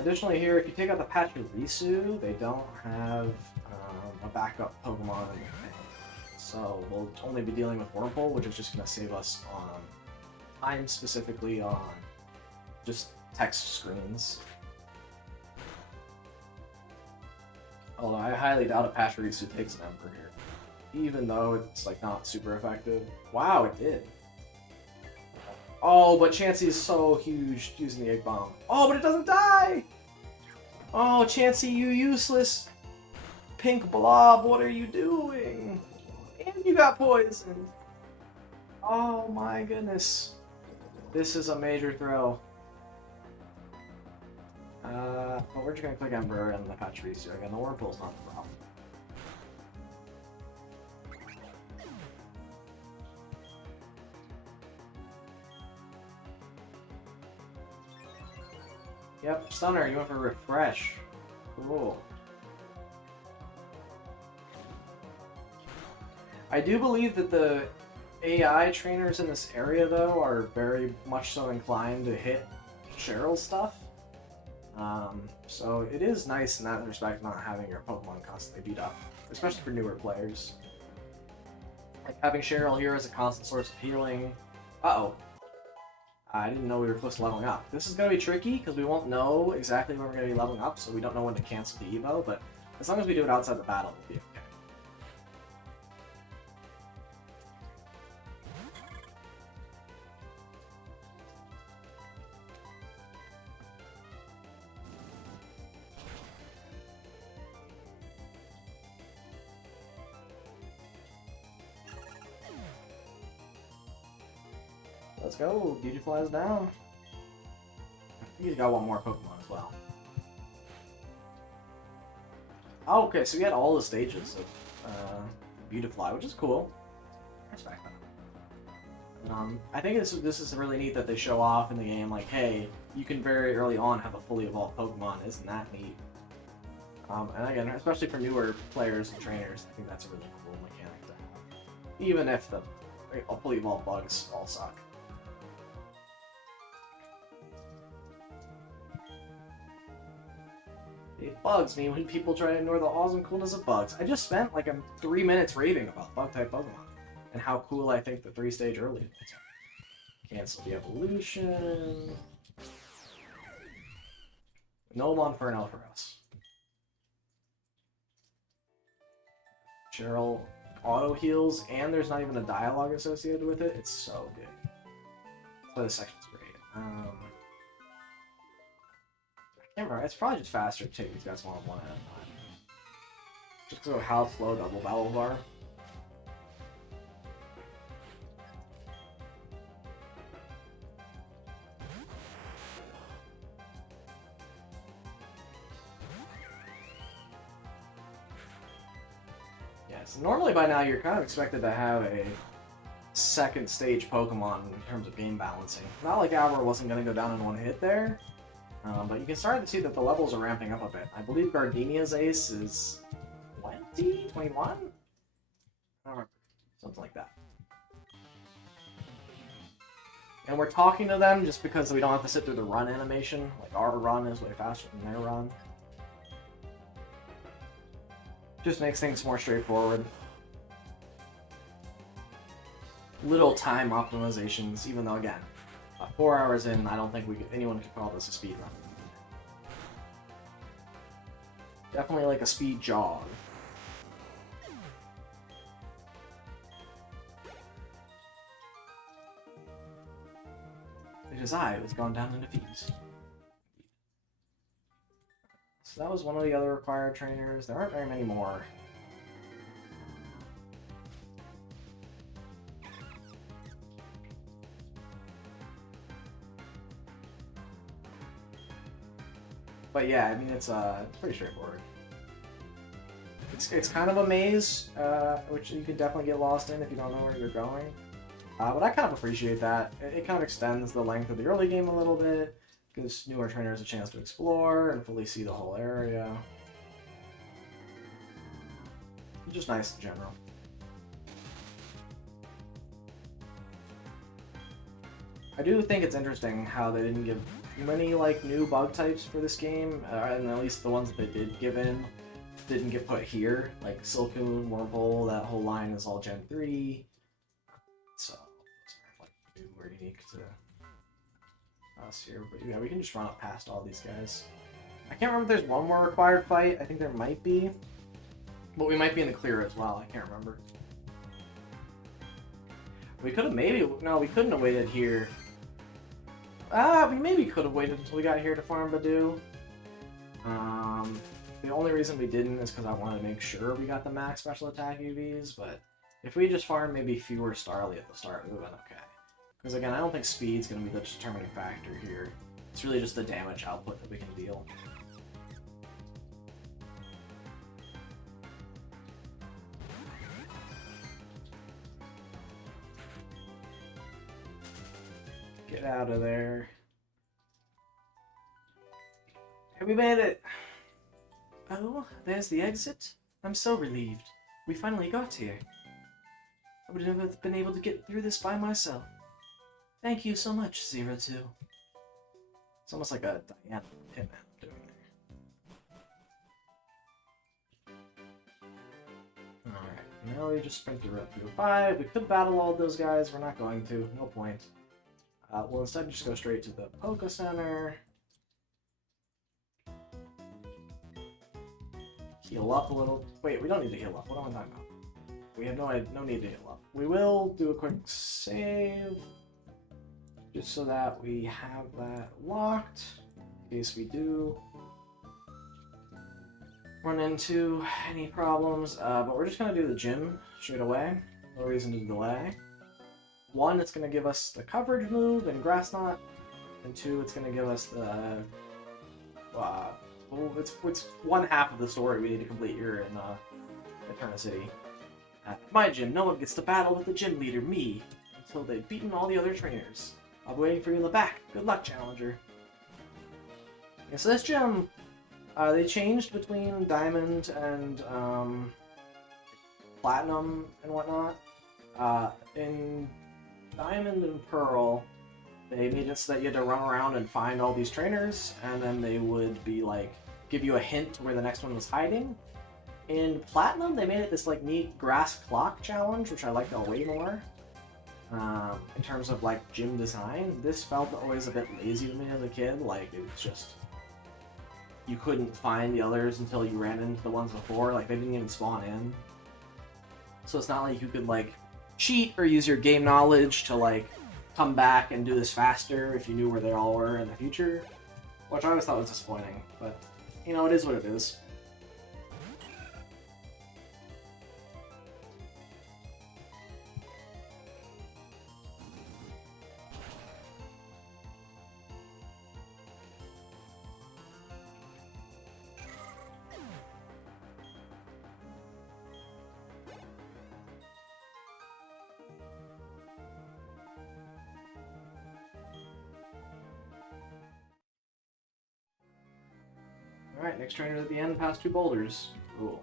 Additionally here, if you take out the Pachirisu, they don't have a backup Pokemon in the thing. So we'll only be dealing with Whirlpool, which is just going to save us on time, specifically on just text screens. Although I highly doubt a Pachirisu takes an Emperor here. Even though it's like not super effective. Wow, it did. Oh, but Chansey is so huge using the Egg Bomb. Oh, but it doesn't die! Oh, Chansey, you useless pink blob, what are you doing? And you got poisoned. Oh my goodness. This is a major throw. Well, we're just gonna click Emperor and the Pachirisu again. The Whirlpool's not the problem. Yep, Stunner, you went for Refresh. Cool. I do believe that the AI trainers in this area, though, are very much so inclined to hit Cheryl's stuff. So it is nice in that respect not having your Pokemon constantly beat up, especially for newer players. Like having Cheryl here as a constant source of healing. Uh-oh. I didn't know we were close to leveling up. This is going to be tricky because we won't know exactly when we're going to be leveling up, so we don't know when to cancel the Evo, but as long as we do it outside the battle, we'll be okay. Let's go, Beautifly's down. I think he's got one more Pokemon as well. Oh, okay, so we had all the stages of Beautifly, which is cool. Respect that. I think this is really neat that they show off in the game, like, hey, you can very early on have a fully evolved Pokemon. Isn't that neat? And again, especially for newer players and trainers, I think that's a really cool mechanic to have. Even if the fully evolved bugs all suck. It bugs me when people try to ignore the awesome coolness of bugs. I just spent like 3 minutes raving about bug-type Pokemon and how cool I think the 3-stage early ones are. Cancel the evolution. No Monferno for us. Cheryl auto heals, and there's not even a dialogue associated with it. It's so good. So this section's great. I can't remember. It's probably just faster to take these guys one at a time. Just because of how slow double battles are. Yes, normally by now you're kind of expected to have a second stage Pokemon in terms of game balancing. Not like Albert wasn't going to go down in one hit there, but you can start to see that the levels are ramping up a bit. I believe Gardenia's ace is 20? 21? I don't remember. Something like that. And we're talking to them just because we don't have to sit through the run animation. Like, our run is way faster than their run. Just makes things more straightforward. Little time optimizations, even though, again, 4 hours in, I don't think anyone could call this a speed run. Definitely like a speed jog. It is I who has gone down in defeat. So that was one of the other required trainers. There aren't very many more. But yeah, I mean, it's pretty straightforward. It's kind of a maze, which you can definitely get lost in if you don't know where you're going. But I kind of appreciate that. It kind of extends the length of the early game a little bit, gives newer trainers a chance to explore and fully see the whole area. It's just nice in general. I do think it's interesting how they didn't give many like new bug types for this game, and at least the ones that they did give in didn't get put here. Like Silcoon, Wurmple, that whole line is all Gen 3. So those are like new or unique to us here. But yeah, we can just run up past all these guys. I can't remember if there's one more required fight. I think there might be. But we might be in the clear as well. I can't remember. We could have maybe... No, we couldn't have waited here. We maybe could have waited until we got here to farm Badoo. The only reason we didn't is because I wanted to make sure we got the max special attack UVs, but if we just farmed maybe fewer Starly at the start, we would have been okay. Because again, I don't think speed's going to be the determining factor here. It's really just the damage output that we can deal. Get out of there. Hey, we made it! Oh, there's the exit? I'm so relieved. We finally got here. I would never have been able to get through this by myself. Thank you so much, 02. It's almost like a Diana Hitman doing there. Alright, now we just sprint through Route 305. We could battle all those guys, we're not going to, no point. We'll instead just go straight to the Poké Center. Heal up a little. Wait, we don't need to heal up. What am I talking about? We have no need to heal up. We will do a quick save, just so that we have that locked, in case we do run into any problems. But we're just going to do the gym straight away. No reason to delay. 1, it's going to give us the coverage move and Grass Knot, and 2, it's going to give us the, well, it's one half of the story we need to complete here in Eterna City. At my gym, no one gets to battle with the gym leader, me, until they've beaten all the other trainers. I'll be waiting for you in the back. Good luck, Challenger. Yeah, so this gym, they changed between Diamond and Platinum and whatnot. In Diamond and Pearl, they made it so that you had to run around and find all these trainers, and then they would be like, give you a hint to where the next one was hiding. In Platinum, they made it this like neat grass clock challenge, which I liked way more. In terms of like gym design, this felt always a bit lazy to me as a kid. Like, it was just, you couldn't find the others until you ran into the ones before. Like, they didn't even spawn in. So it's not like you could, like, cheat or use your game knowledge to, like, come back and do this faster if you knew where they all were in the future. Which I always thought was disappointing, but, you know, it is what it is. Alright, next trainer at the end, past 2 boulders. Cool.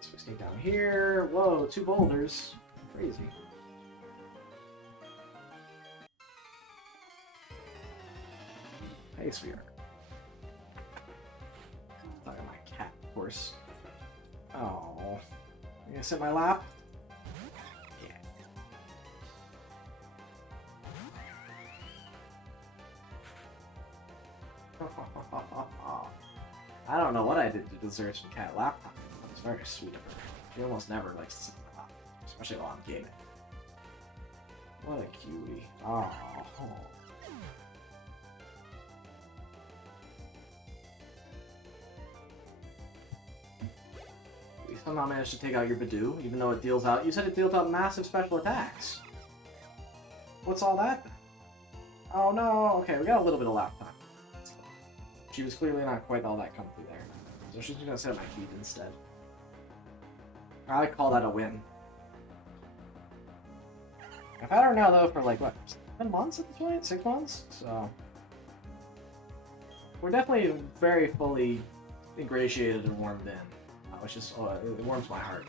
So we sneak down here. Whoa, 2 boulders. Crazy. Hey, sweetheart. Talking to my cat, of course. Oh. You gonna sit in my lap? Yeah. I don't know what I did to deserve some cat lap time. It was very sweet of her. She almost never likes to sit in my lap, especially while I'm gaming. What a cutie. Oh. We somehow managed to take out your Badoo, even though it deals out. You said it deals out massive special attacks. What's all that? Oh no. Okay, we got a little bit of lap time. She was clearly not quite all that comfy there. So she's gonna sit at my feet instead. I would call that a win. I've had her now though for like, what, 7 months at this point? 6 months? So we're definitely very fully ingratiated and warmed in. Which is, it warms my heart.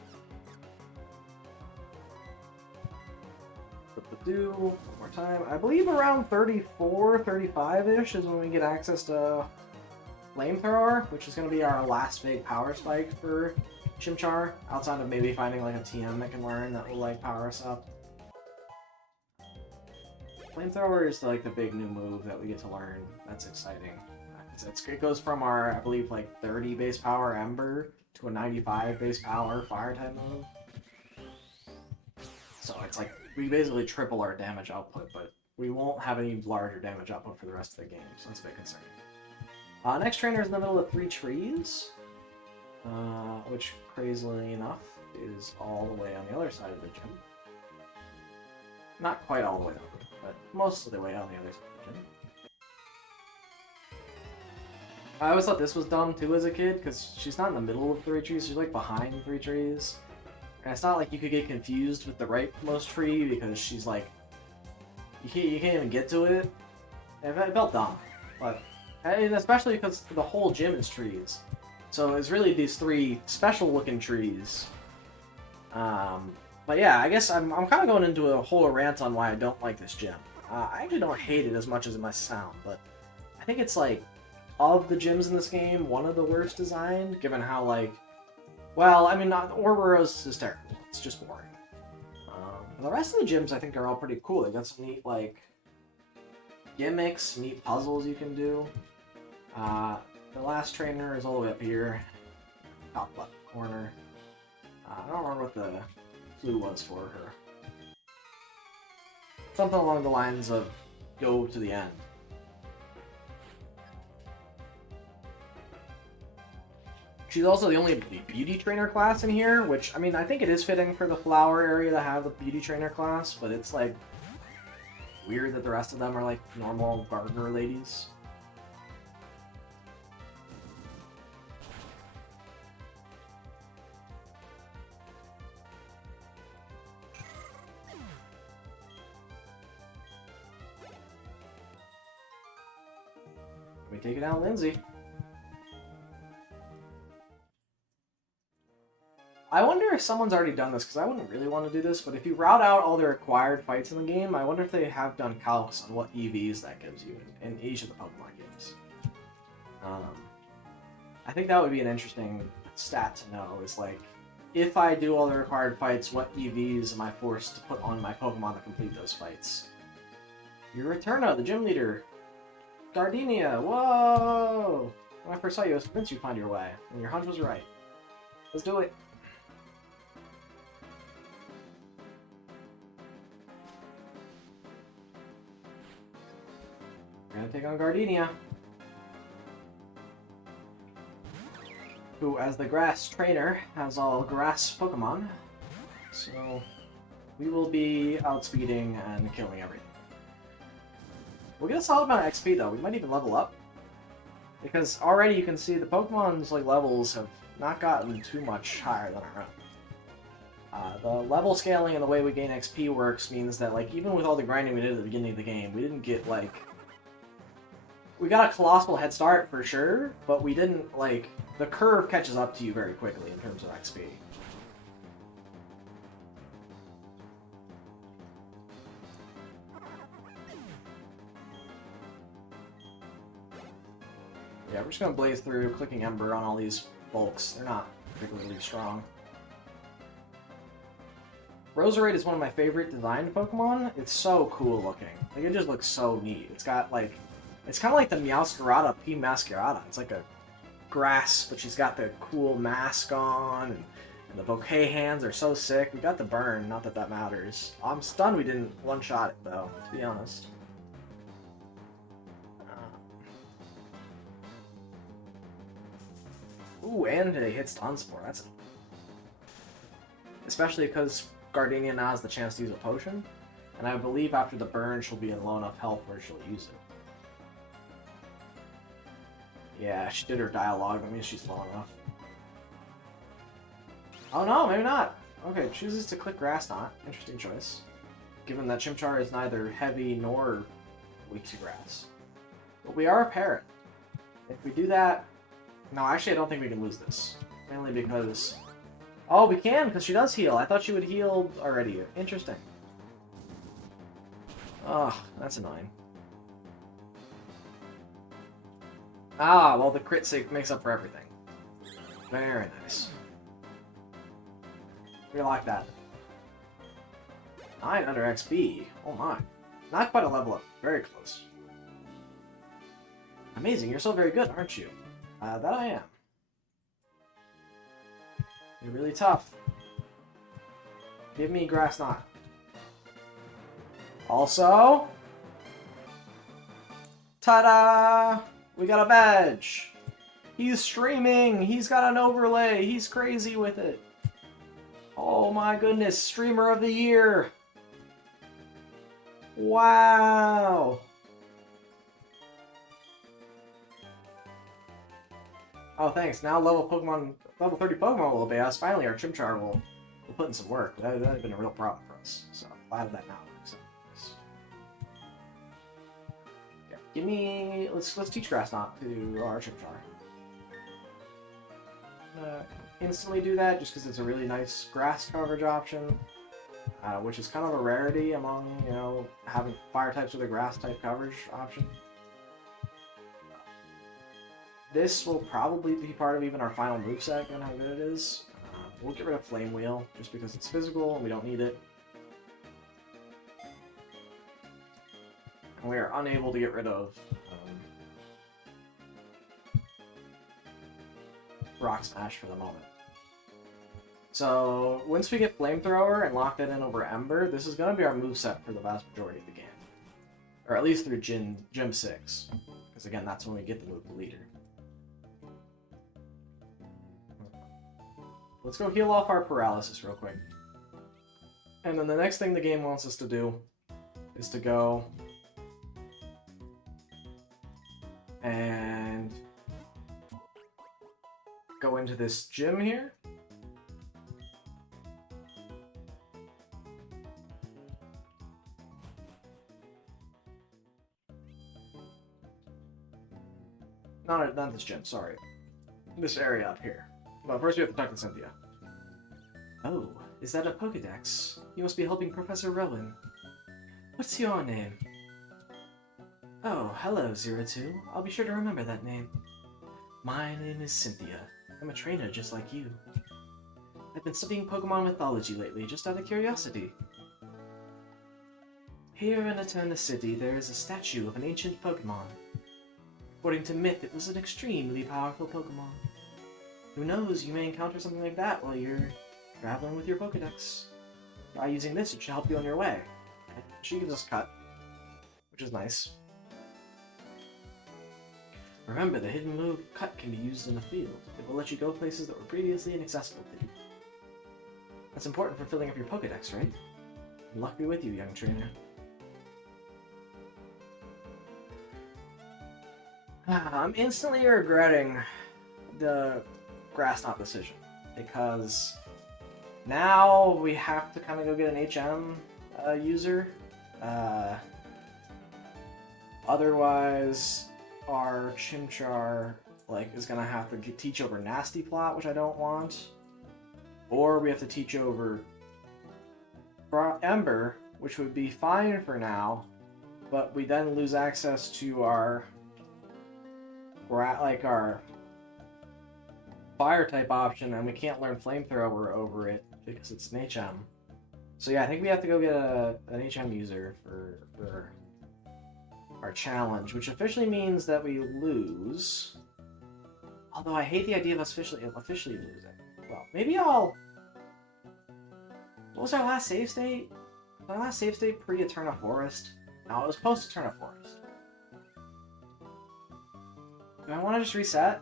Badoo, one more time. I believe around 34, 35-ish is when we get access to Flamethrower, which is going to be our last big power spike for Chimchar, outside of maybe finding like a TM that can learn that will like power us up. Flamethrower is like the big new move that we get to learn. That's exciting. It goes from our, I believe, like 30 base power Ember to a 95 base power Fire type move. So it's like we basically triple our damage output, but we won't have any larger damage output for the rest of the game, so that's a bit concerning. Next trainer is in the middle of 3 trees, which, crazily enough, is all the way on the other side of the gym. Not quite all the way over, but most of the way on the other side of the gym. I always thought this was dumb, too, as a kid, because she's not in the middle of 3 trees, she's, like, behind 3 trees. And it's not like you could get confused with the rightmost tree, because she's, like... You can't even get to it. It felt dumb, but... And especially because the whole gym is trees. So it's really these 3 special-looking trees. But yeah, I guess I'm kind of going into a whole rant on why I don't like this gym. I actually don't hate it as much as it must sound, but I think it's like, of the gyms in this game, one of the worst designed, given how like, well, I mean, Ouroboros is terrible. It's just boring. The rest of the gyms I think are all pretty cool. They got some neat like gimmicks, neat puzzles you can do. The last trainer is all the way up here, top left corner. I don't remember what the clue was for her. Something along the lines of go to the end. She's also the only beauty trainer class in here, which, I mean, I think it is fitting for the flower area to have the beauty trainer class, but it's like weird that the rest of them are like normal gardener ladies. We take it out, Lindsay. I wonder if someone's already done this, because I wouldn't really want to do this, but if you route out all the required fights in the game, I wonder if they have done calcs on what EVs that gives you in each of the Pokemon games. I think that would be an interesting stat to know, is like, if I do all the required fights, what EVs am I forced to put on my Pokemon to complete those fights? You're Eterna, the gym leader. Gardenia, whoa! When I first saw you, I was convinced you'd find your way, and your hunch was right. Let's do it. gonna take on Gardenia, who, as the grass trainer, has all grass Pokemon. So we will be outspeeding and killing everything. We'll get a solid amount of XP though. We might even level up. Because already you can see the Pokemon's like levels have not gotten too much higher than our own. The level scaling and the way we gain XP works means that, like, even with all the grinding we did at the beginning of the game, we didn't get, like... We got a colossal head start, for sure, but we didn't, like... The curve catches up to you very quickly in terms of XP. Yeah, we're just gonna blaze through, clicking Ember on all these bulks. They're not particularly strong. Roserade is one of my favorite designed Pokemon. It's so cool looking. Like, it just looks so neat. It's got, like... It's kind of like the Meowscarada P. Masquerada. It's like a grass, but she's got the cool mask on, and the bouquet hands are so sick. We got the burn, not that that matters. I'm stunned we didn't one-shot it, though, to be honest. Ooh, and it hits Tunspore. That's... Especially because Gardenia now has the chance to use a potion, and I believe after the burn she'll be in low enough health where she'll use it. Yeah, she did her dialogue, that means she's low enough. Oh no, maybe not! Okay, chooses to click Grass Knot. Interesting choice. Given that Chimchar is neither heavy nor weak to grass. But we are a parrot. If we do that... No, actually I don't think we can lose this. Mainly because... Oh, we can, because she does heal. I thought she would heal already. Interesting. Ugh, that's annoying. Ah, well, the crit save makes up for everything. Very nice. We like that. 900 XP. Oh my. Not quite a level up. Very close. Amazing, you're so very good, aren't you? That I am. You're really tough. Give me Grass Knot. Also... Ta-da! We got a badge! He's streaming! He's got an overlay! He's crazy with it! Oh my goodness! Streamer of the Year! Wow! Oh, thanks. Now level 30 Pokemon will obey us. Finally, our Chimchar will put in some work. That had been a real problem for us. So, glad that now works. Yeah, give me... Let's teach Grass Knot to our Chimchar. Instantly do that just because it's a really nice grass coverage option. Which is kind of a rarity among, you know, having fire types with a grass type coverage option. This will probably be part of even our final moveset, given how good it is. We'll get rid of Flame Wheel, just because it's physical and we don't need it. And we are unable to get rid of Rock Smash for the moment. So, once we get Flamethrower and lock that in over Ember, this is going to be our moveset for the vast majority of the game. Or at least through Gym 6. Because again, that's when we get the move the leader. Let's go heal off our paralysis real quick. And then the next thing the game wants us to do is to go and go into this gym here. Not this gym, sorry. This area up here. But first we have to talk to Cynthia. Oh, is that a Pokédex? You must be helping Professor Rowan. What's your name? Oh, hello, 02. I'll be sure to remember that name. My name is Cynthia. I'm a trainer just like you. I've been studying Pokemon mythology lately, just out of curiosity. Here in Eterna City, there is a statue of an ancient Pokemon. According to myth, it was an extremely powerful Pokemon. Who knows, you may encounter something like that while you're traveling with your Pokédex. By using this, it should help you on your way. And she gives us a cut, which is nice. Remember, the hidden move cut can be used in the field. It will let you go places that were previously inaccessible to you. That's important for filling up your Pokedex, right? Luck be with you, young trainer. I'm instantly regretting the grass knot decision, because now we have to kind of go get an HM user. Otherwise, our Chimchar is gonna have to teach over Nasty Plot, which I don't want, or we have to teach over Ember, which would be fine for now, but we then lose access to our fire type option, and we can't learn Flamethrower over it because it's an HM. So yeah, I think we have to go get an HM user for our challenge, which officially means that we lose. Although I hate the idea of us officially losing. Well, maybe I'll... What was our last save state? Was our last save state pre-Eterna Forest? No, it was post-Eterna Forest. Do I want to just reset?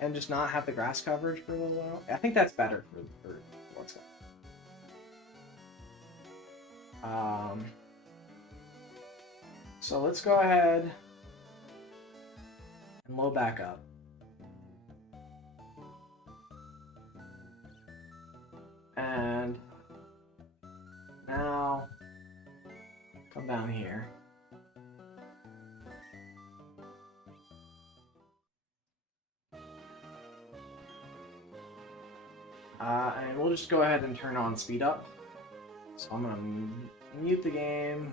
And just not have the grass coverage for a little while? I think that's better for let's go. So let's go ahead and load back up. And now come down here. And we'll just go ahead and turn on speed up. So I'm gonna mute the game.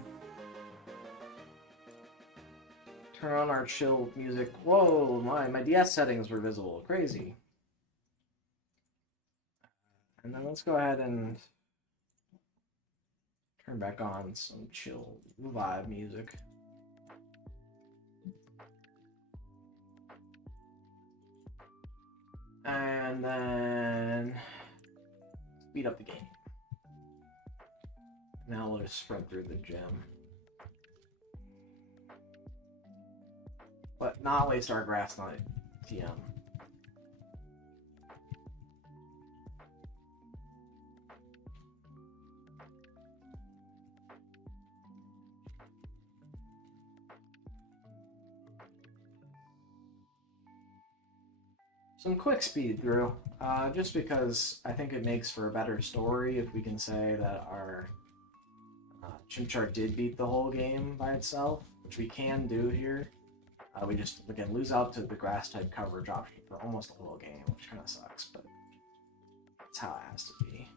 Turn on our chill music. Whoa, my DS settings were visible. Crazy. And then let's go ahead and turn back on some chill vibe music. And then speed up the game. Now we'll just sprint through the gym. But not waste our grass knot TM. Some quick speed through, just because I think it makes for a better story if we can say that our Chimchar did beat the whole game by itself, which we can do here. We just, again, lose out to the grass-type coverage option for almost the whole game, which kind of sucks, but that's how it has to be.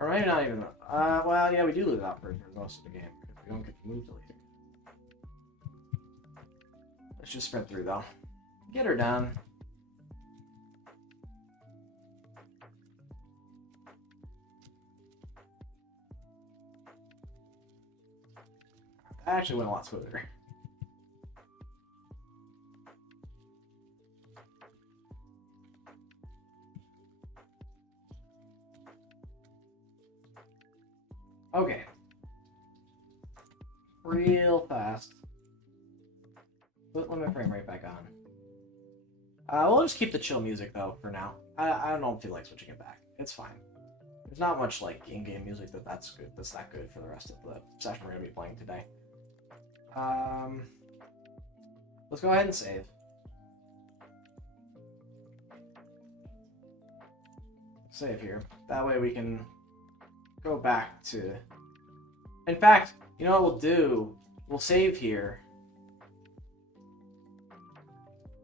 Or maybe not even. Well, yeah, we do lose out for most of the game because we don't get to move till here. Let's just sprint through though. Get her done. That actually went a lot smoother. Okay. Real fast. Let my frame rate back on. We'll just keep the chill music though for now. I don't feel like switching it back. It's fine. There's not much like in-game music that's that good for the rest of the session we're gonna be playing today. Let's go ahead and save. Save here. That way we can go back to... In fact, you know what we'll do? We'll save here.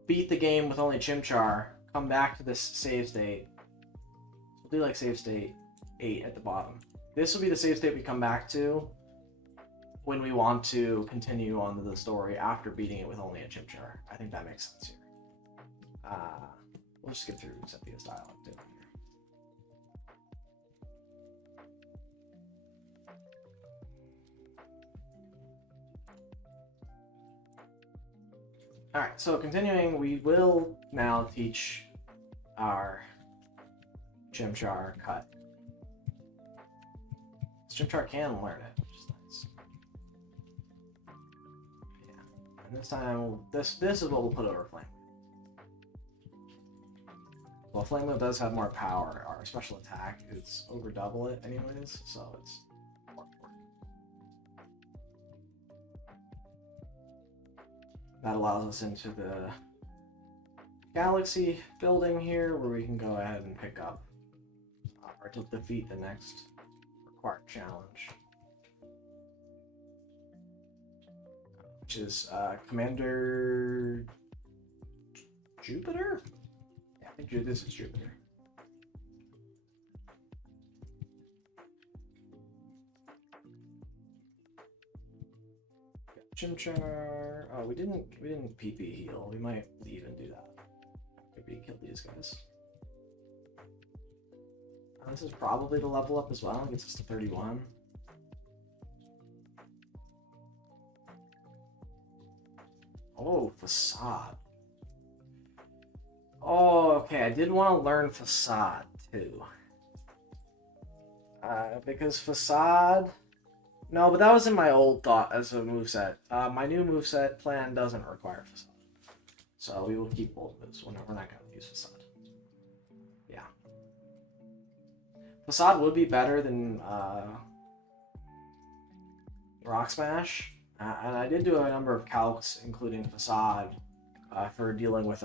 Beat the game with only Chimchar. Come back to this save state. We'll do like save state 8 at the bottom. This will be the save state we come back to when we want to continue on the story after beating it with only a Chimchar. I think that makes sense here. We'll just skip through Sephia's dialogue too. Alright, so continuing, we will now teach our Chimchar cut. Chimchar can learn it, which is nice. Yeah. And this time, this is what we'll put over Flame. Well, Flame Whip does have more power. Our special attack is over double it anyways, so it's more important. That allows us into the Galaxy building here, where we can go ahead and pick up or to defeat the next required challenge, which is Commander Jupiter? Yeah, I think this is Jupiter. Chimchar. Oh, we didn't PP heal. We might leave and do that. Maybe kill these guys. This is probably the level up as well. It gets us to 31. Oh, Facade. Oh, okay. I did want to learn Facade too. Because Facade... No, but that was in my old thought as a moveset. My new moveset plan doesn't require Facade. So we will keep old moves. We're not going to use Facade. Yeah. Facade would be better than Rock Smash. And I did do a number of calcs, including Facade, for dealing with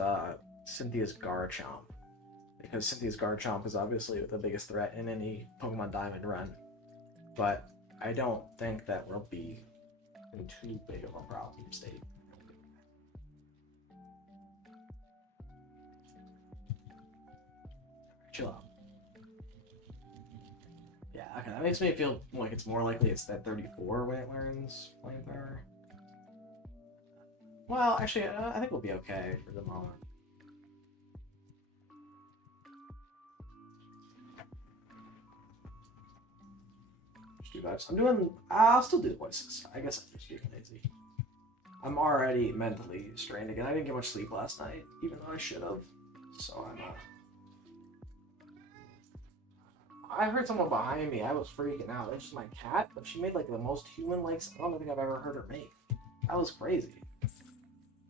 Cynthia's Garchomp. Because Cynthia's Garchomp is obviously the biggest threat in any Pokemon Diamond run. But I don't think that we'll be in too big of a problem state. Chill out. Yeah, okay, that makes me feel like it's more likely it's that 34 when it learns Flamethrower. Well, actually, I think we'll be okay for the moment. I'll still do voices. I guess I'm just being lazy. I'm already mentally strained again. I didn't get much sleep last night, even though I should have. So I'm I heard someone behind me. I was freaking out. It was just my cat, but she made like the most human-like sound I think I've ever heard her make. That was crazy.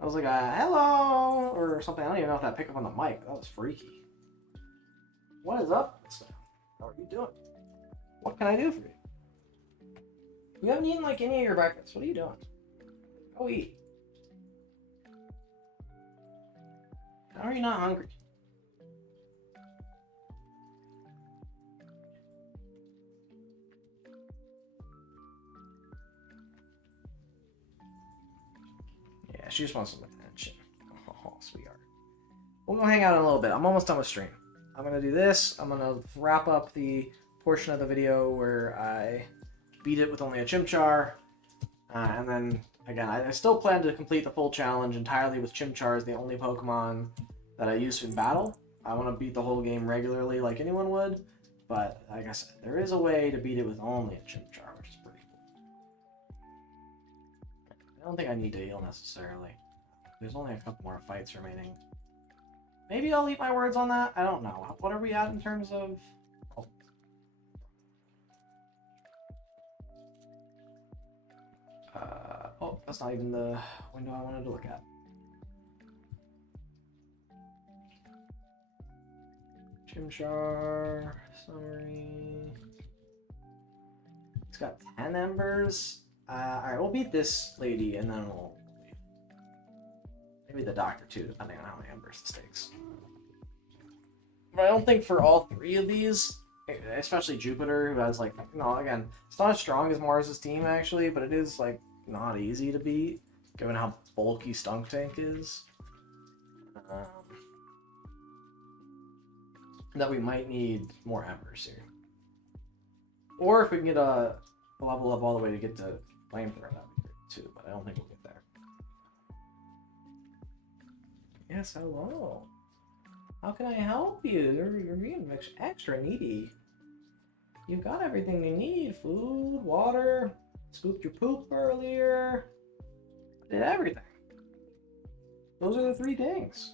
I was like, hello, or something. I don't even know if that picked up on the mic. That was freaky. What is up, Miss Man? How are you doing? What can I do for you? You haven't eaten like any of your breakfast. What are you doing? Go eat. How are you not hungry? Yeah, she just wants some attention. Oh, sweetheart. We'll go hang out in a little bit. I'm almost done with stream. I'm going to do this. I'm going to wrap up the portion of the video where I beat it with only a Chimchar. And then, again, I still plan to complete the full challenge entirely with Chimchar as the only Pokemon that I use in battle. I want to beat the whole game regularly like anyone would. But, like I said, there is a way to beat it with only a Chimchar, which is pretty cool. I don't think I need to heal necessarily. There's only a couple more fights remaining. Maybe I'll eat my words on that. I don't know. What are we at in terms of... Oh, that's not even the window I wanted to look at. Chimchar, summary. It's got 10 embers. Alright, we'll beat this lady and then we'll leave. Maybe the doctor too, depending on how many embers this takes. But I don't think for all three of these, especially Jupiter, who has like, you know, again, it's not as strong as Mars' team actually, but it is like not easy to beat, given how bulky Stunk Tank is. That we might need more embers here. Or if we can get a level up all the way to get to Flamethrower, that would be great too, but I don't think we'll get there. Yes, hello. How can I help you? You're being extra needy. You've got everything you need. Food, water, scooped your poop earlier. I did everything. Those are the three things.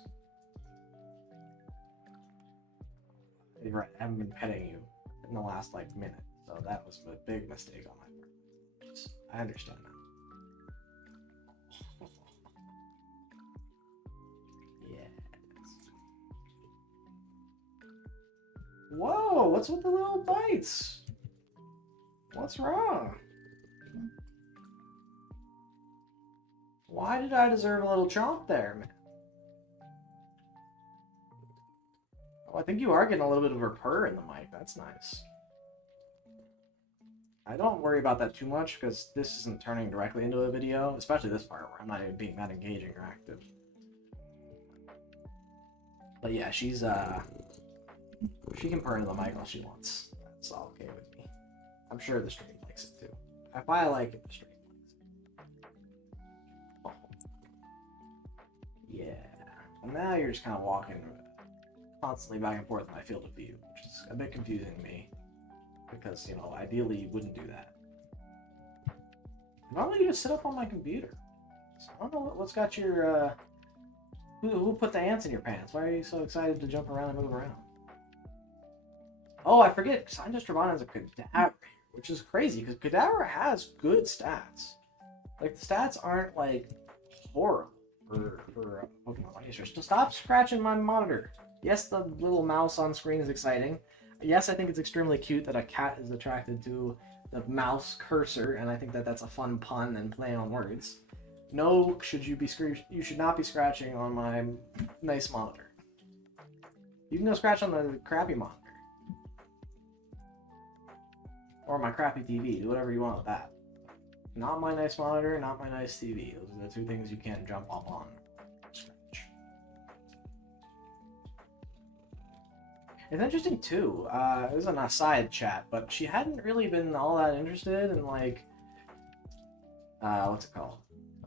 You're right. I haven't been petting you in the last like minute, so that was a big mistake on my part. I understand that. Yes. Whoa! What's with the little bites? What's wrong? Why did I deserve a little chomp there, man? Oh, I think you are getting a little bit of a purr in the mic. That's nice. I don't worry about that too much because this isn't turning directly into a video, especially this part where I'm not even being that engaging or active. But yeah, she's she can purr into the mic all she wants. That's all okay with me. I'm sure the stream likes it too. If I like it, the stream likes it. Oh. Yeah. And now you're just kind of walking constantly back and forth in my field of view, which is a bit confusing to me. Because, you know, ideally you wouldn't do that. Normally you just sit up on my computer. So I don't know what's got your, who put the ants in your pants? Why are you so excited to jump around and move around? Oh, I forget, Scientist Travana is a cadaver, which is crazy, because cadaver has good stats. Like, the stats aren't, like, horrible for Pokemon users. So stop scratching my monitor. Yes, the little mouse on screen is exciting. Yes, I think it's extremely cute that a cat is attracted to the mouse cursor, and I think that that's a fun pun and play on words. No, you should not be scratching on my nice monitor. You can go scratch on the crappy monitor. Or my crappy TV, do whatever you want with that. Not my nice monitor, not my nice TV. Those are the two things you can't jump up on. It's interesting too, it was an aside chat, but she hadn't really been all that interested in like, what's it called?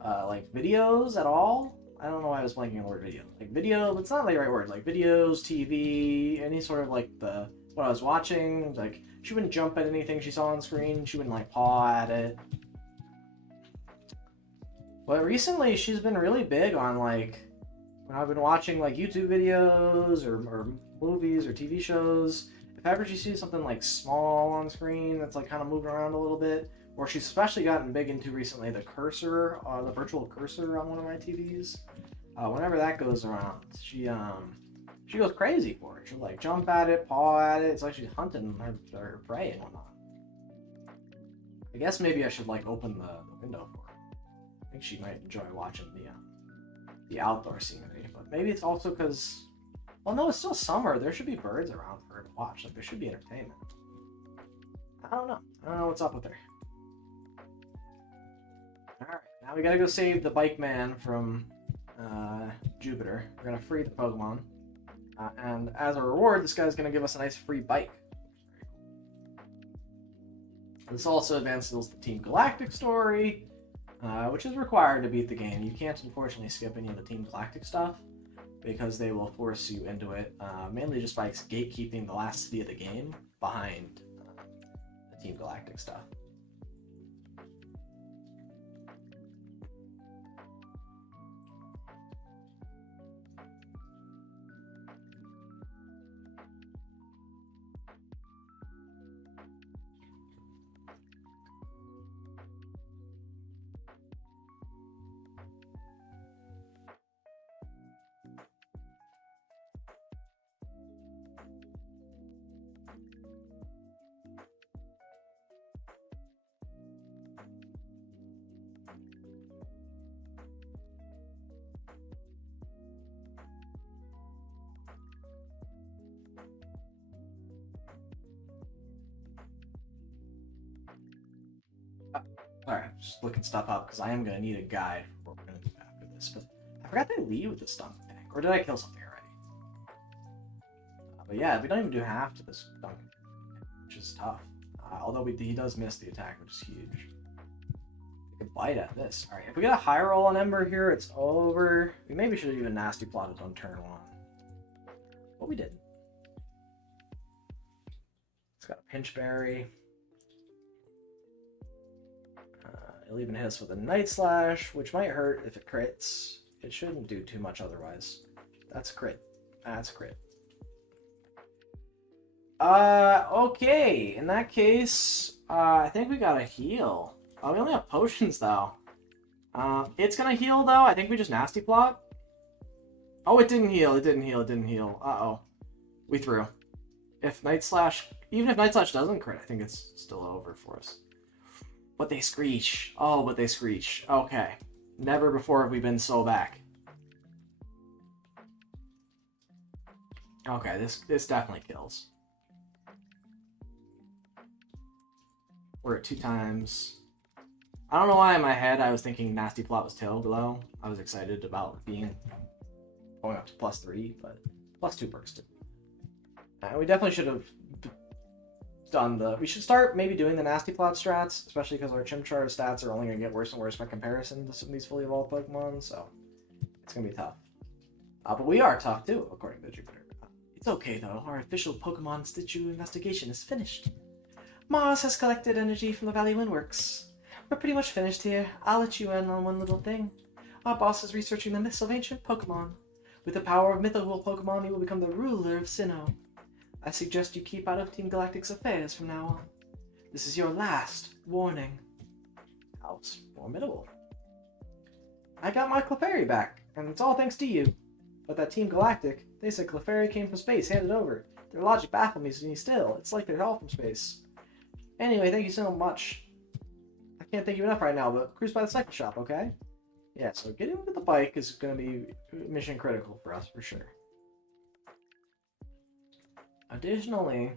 Like videos at all? I don't know why I was blanking on the word video. Like video, it's not like the right words, like videos, TV, any sort of like what I was watching, like she wouldn't jump at anything she saw on screen, she wouldn't like paw at it. But recently she's been really big on like, when I've been watching like YouTube videos or movies or TV shows, if ever she sees something like small on screen that's like kind of moving around a little bit, or she's especially gotten big into recently the cursor, the virtual cursor on one of my TVs. Whenever that goes around, she goes crazy for it. She'll like jump at it, paw at it. It's like she's hunting her prey and whatnot. I guess maybe I should like open the window for her. I think she might enjoy watching the outdoor scenery, but maybe it's also because, well, no, it's still summer. There should be birds around for her to watch. Like, there should be entertainment. I don't know. I don't know what's up with her. Alright, now we gotta go save the bike man from Jupiter. We're gonna free the Pokemon. And as a reward, this guy's gonna give us a nice free bike. This also advances the Team Galactic story, which is required to beat the game. You can't, unfortunately, skip any of the Team Galactic stuff, because they will force you into it, mainly just by gatekeeping the last city of the game behind the Team Galactic stuff. Alright, I'm just looking stuff up because I am going to need a guide for what we're going to do after this. But I forgot to leave with the stunk tank. Or did I kill something already? But yeah, we don't even do half to this stunk tank, which is tough. Although he does miss the attack, which is huge. We could bite at this. Alright, if we get a high roll on Ember here, it's over. We maybe should have even nasty plotted on turn 1. But we didn't. It's got a Pinch Berry. It'll even hit us with a Night Slash, which might hurt if it crits. It shouldn't do too much otherwise. That's crit. That's crit. Okay. In that case, I think we gotta heal. Oh, we only have potions, though. It's gonna heal, though. I think we just nasty plot. Oh, it didn't heal. It didn't heal. It didn't heal. Uh-oh. We threw. If Night Slash... Even if Night Slash doesn't crit, I think it's still over for us. But they screech. Oh, but they screech. Okay. Never before have we been so back. Okay, this definitely kills. We're at 2 times. I don't know why in my head I was thinking Nasty Plot was Tail Glow. I was excited about being going up to +3, but +2 perks too. We definitely should have done the... We should start maybe doing the Nasty Plot strats, especially because our Chimchar stats are only going to get worse and worse by comparison to some of these fully evolved Pokemon, so it's going to be tough. But we are tough too, according to Jupiter. It's okay though, our official Pokemon Stitchu investigation is finished. Mars has collected energy from the Valley Windworks. We're pretty much finished here. I'll let you in on one little thing. Our boss is researching the myths of ancient Pokemon. With the power of mythical Pokemon, he will become the ruler of Sinnoh. I suggest you keep out of Team Galactic's affairs from now on. This is your last warning. How formidable. I got my Clefairy back, and it's all thanks to you. But that Team Galactic, they said Clefairy came from space, handed over. Their logic baffles me still. It's like they're all from space. Anyway, thank you so much. I can't thank you enough right now, but cruise by the cycle shop, okay? Yeah, so getting with the bike is going to be mission critical for us, for sure. Additionally,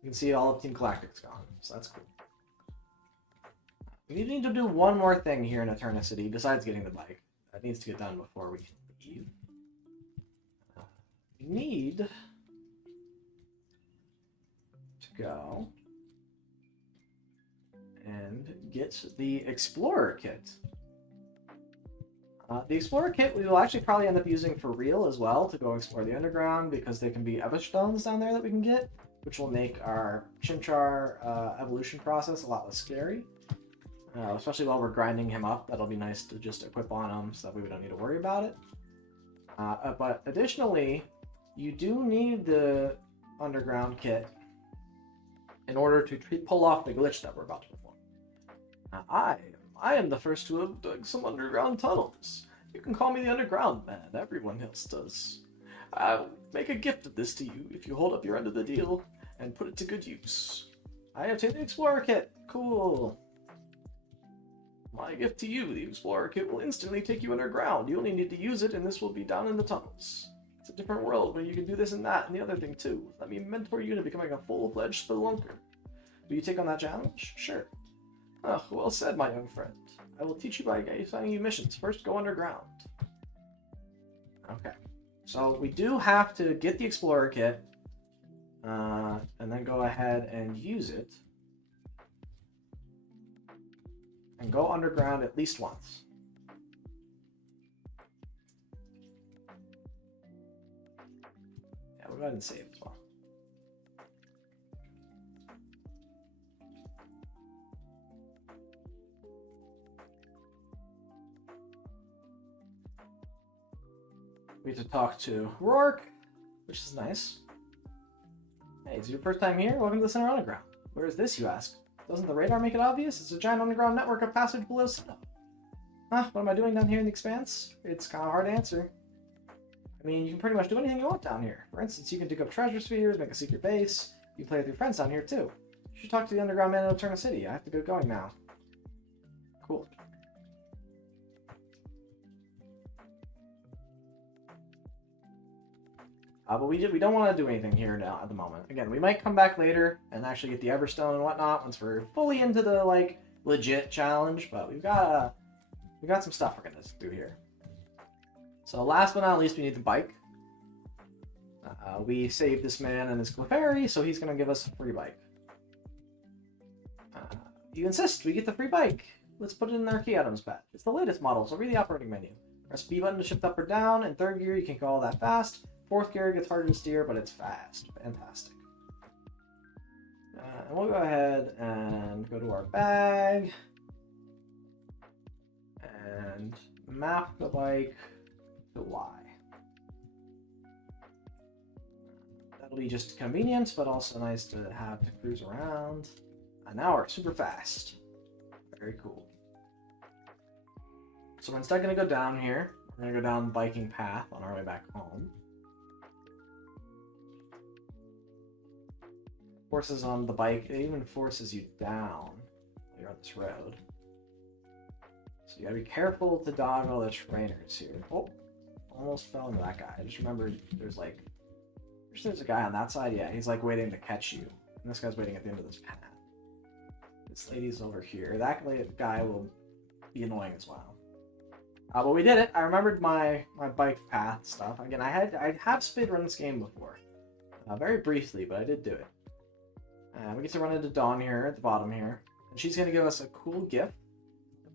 you can see all of Team Galactic's gone, so that's cool. We need to do one more thing here in Eternicity, besides getting the bike. That needs to get done before we leave. We need to go and get the Explorer Kit. The Explorer Kit we will actually probably end up using for real as well to go explore the underground, because there can be Everstones down there that we can get, which will make our Chimchar evolution process a lot less scary. Especially while we're grinding him up, that'll be nice to just equip on him so that way we don't need to worry about it. But additionally, you do need the underground kit in order to pull off the glitch that we're about to perform. Now, I am the first to have dug some underground tunnels. You can call me the Underground Man. Everyone else does. I'll make a gift of this to you if you hold up your end of the deal and put it to good use. I obtained the Explorer Kit. Cool. My gift to you, the Explorer Kit, will instantly take you underground. You only need to use it, and this will be down in the tunnels. It's a different world where you can do this and that and the other thing too. Let me mentor you into becoming a full-fledged spelunker. Will you take on that challenge? Sure. Oh, well said, my young friend. I will teach you by assigning you missions. First, go underground. Okay. So we do have to get the Explorer Kit, and then go ahead and use it. And go underground at least once. Yeah, we'll go ahead and save as well. We have to talk to Rourke, which is nice. Hey, is it your first time here? Welcome to the Center Underground. Where is this, you ask? Doesn't the radar make it obvious? It's a giant underground network of passage below Sinnoh. Huh, what am I doing down here in the Expanse? It's kind of hard to answer. I mean, you can pretty much do anything you want down here. For instance, you can dig up treasure spheres, make a secret base. You can play with your friends down here, too. You should talk to the Underground Man in Eternicity. I have to get going now. Cool. But we don't want to do anything here now at the moment. Again, we might come back later and actually get the Everstone and whatnot once we're fully into the like legit challenge. But we got some stuff we're gonna do here. So last but not least, we need the bike. We saved this man and his Clefairy, so he's gonna give us a free bike. You insist we get the free bike. Let's put it in our key items pad. It's the latest model, so read the operating menu. Press B button to shift up or down. In third gear, you can go all that fast. Fourth gear gets harder to steer, but it's fast. Fantastic. And we'll go ahead and go to our bag. And map the bike to Y. That'll be just convenient, but also nice to have to cruise around. An hour, super fast. Very cool. So we're instead going to go down here. We're going to go down the biking path on our way back home. Forces on the bike, it even forces you down while you're on this road. So you gotta be careful to dodge all the trainers here. Oh, almost fell into that guy. I just remembered there's like, there's a guy on that side. Yeah, he's like waiting to catch you. And this guy's waiting at the end of this path. This lady's over here. That guy will be annoying as well. But we did it. I remembered my bike path stuff. Again, I have speedrun this game before. Very briefly, but I did do it. We get to run into Dawn here at the bottom here. And she's going to give us a cool gift.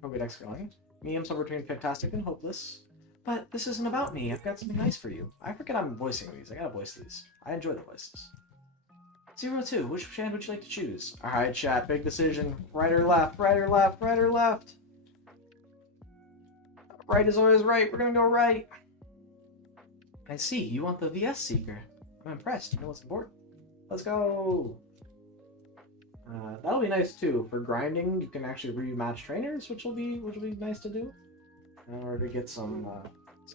Pokedex going. Me, I'm somewhere between fantastic and hopeless. But this isn't about me. I've got something nice for you. I forget I'm voicing these. I gotta voice these. I enjoy the voices. 02, which hand would you like to choose? Alright, chat. Big decision. Right or left? Right or left? Right or left? Right is always right. We're gonna go right. I see. You want the VS Seeker. I'm impressed. You know what's important. Let's go. That'll be nice too. For grinding, you can actually rematch trainers, which will be nice to do. In order to get some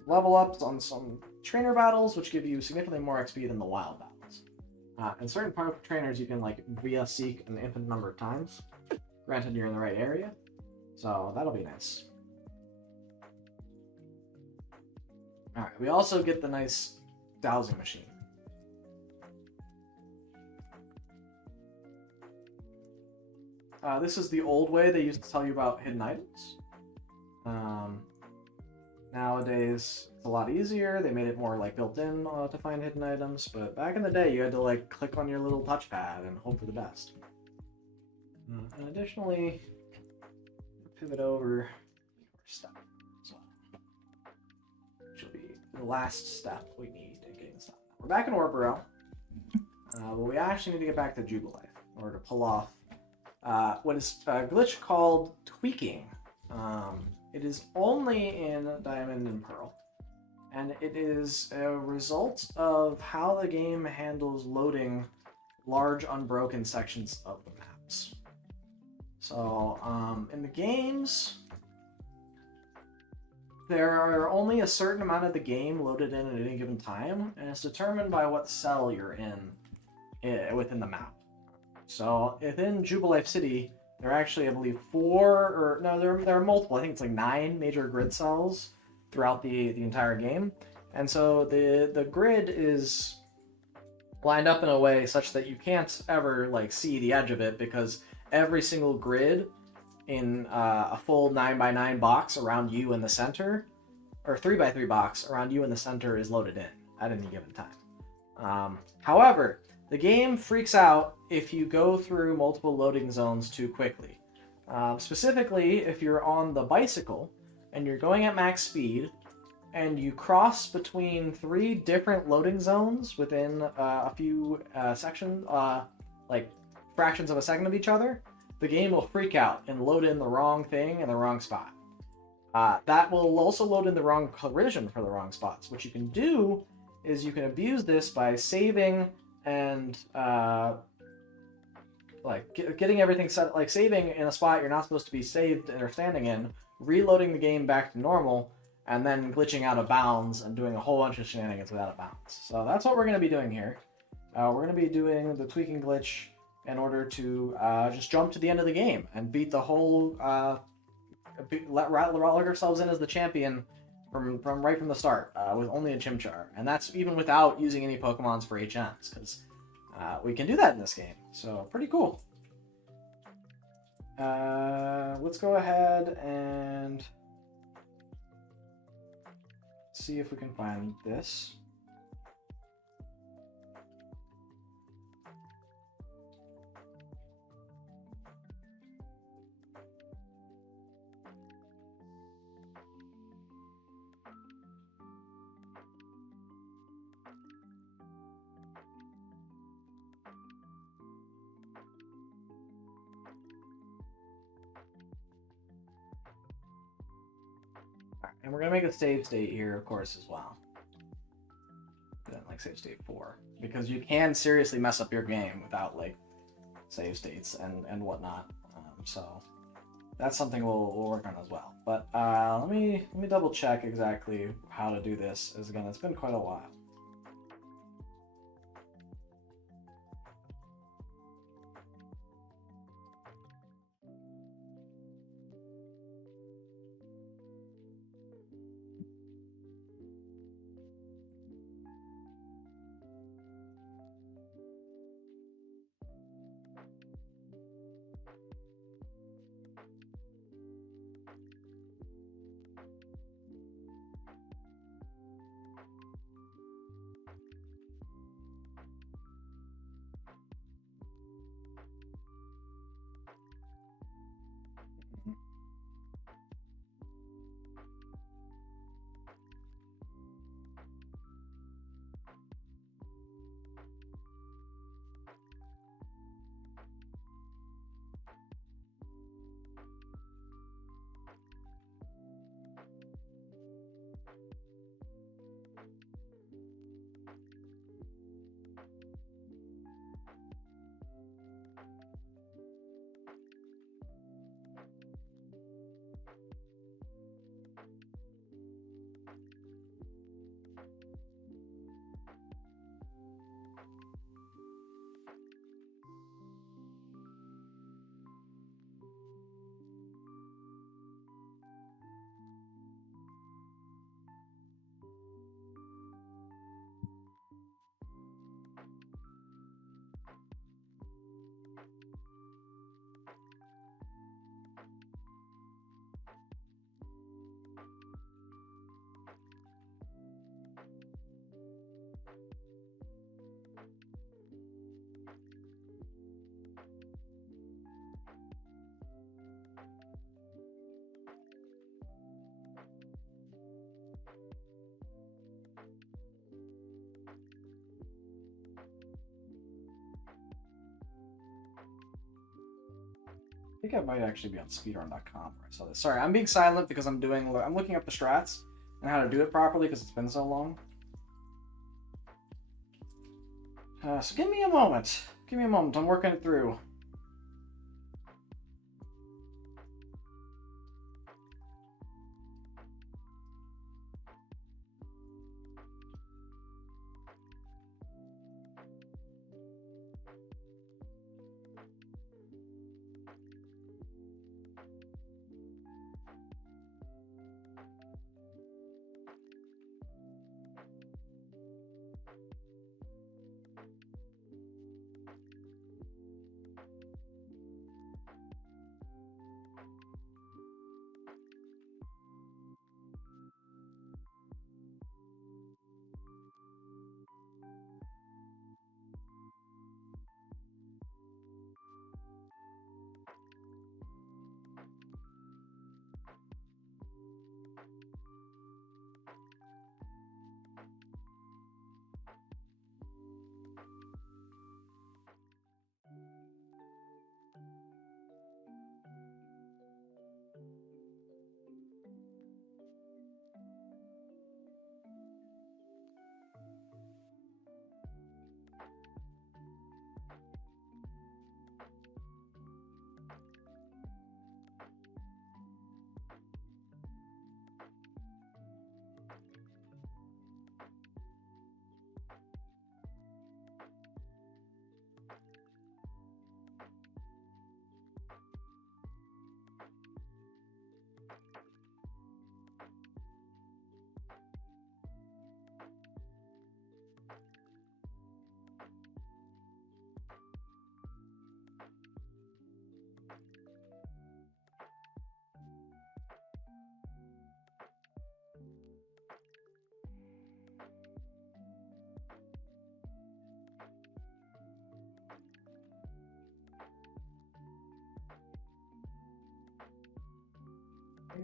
level ups on some trainer battles, which give you significantly more XP than the wild battles. And certain part of trainers you can like VS seek an infinite number of times. Granted, you're in the right area, so that'll be nice. All right, we also get the nice dowsing machine. This is the old way they used to tell you about hidden items. Nowadays, it's a lot easier. They made it more like built-in to find hidden items, but back in the day, you had to like click on your little touchpad and hope for the best. And additionally, pivot over step as well, which will be the last step we need in getting this done. We're back in Orborough, but we actually need to get back to Jubilife in order to pull off what is a glitch called tweaking. It is only in Diamond and Pearl, and it is a result of how the game handles loading large unbroken sections of the maps. So, in the games, there are only a certain amount of the game loaded in at any given time, and it's determined by what cell you're in within the map. So, within Jubilife City, there are actually, I believe, there are multiple. I think it's like 9 major grid cells throughout the entire game. And so the grid is lined up in a way such that you can't ever like see the edge of it, because every single grid in a full 9x9 box around you in the center, or 3x3 box around you in the center, is loaded in at any given time. However, the game freaks out if you go through multiple loading zones too quickly. Specifically, if you're on the bicycle and you're going at max speed and you cross between 3 different loading zones within a few sections, like fractions of a second of each other, the game will freak out and load in the wrong thing in the wrong spot. That will also load in the wrong collision for the wrong spots. What you can do is you can abuse this by saving and getting everything set, like saving in a spot you're not supposed to be saved or standing in, reloading the game back to normal, and then glitching out of bounds and doing a whole bunch of shenanigans without a bounds. So that's what we're going to be doing here. We're going to be doing the tweaking glitch in order to just jump to the end of the game and beat the whole, let ourselves in as the champion from right from the start with only a Chimchar. And that's even without using any Pokemons for HMs, because we can do that in this game. So pretty cool. Let's go ahead and see if we can find this. And we're gonna make a save state here, of course, as well. Then like save state 4, because you can seriously mess up your game without like save states and whatnot. So that's something we'll work on as well. But let me double check exactly how to do this. As again, it's been quite a while. I think I might actually be on speedrun.com where I saw this. Sorry, I'm being silent because I'm looking up the strats and how to do it properly because it's been so long. So give me a moment. Give me a moment. I'm working it through.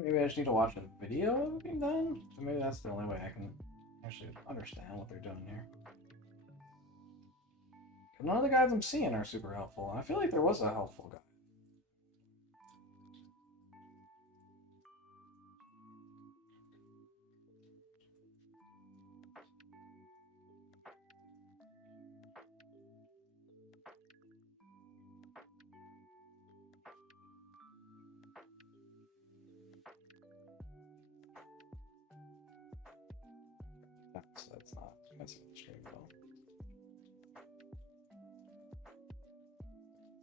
Maybe I just need to watch a video of it being done. So maybe that's the only way I can actually understand what they're doing here. None of the guides I'm seeing are super helpful. I feel like there was a helpful guide. That's not the stream though.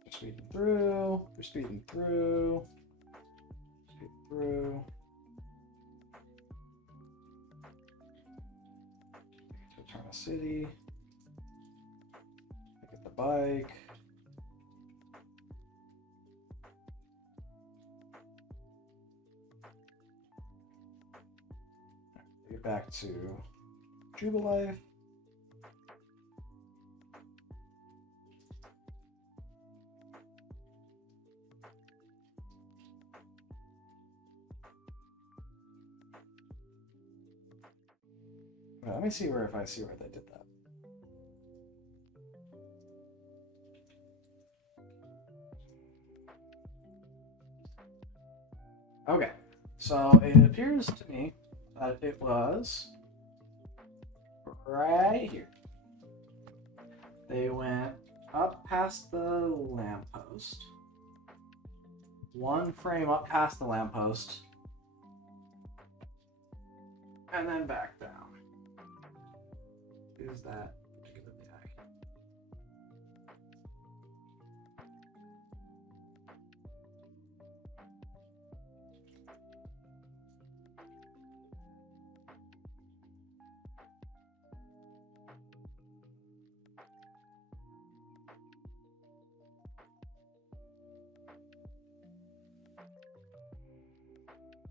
They're speeding through. They're speeding through. Speeding through. To Eternal City. Get the bike. Get back to Jubilife. Well, let me see where, if I see where they did that. Okay, so it appears to me that it was right here. They went up past the lamppost, one frame up past the lamppost, and then back down. Is that particular tag?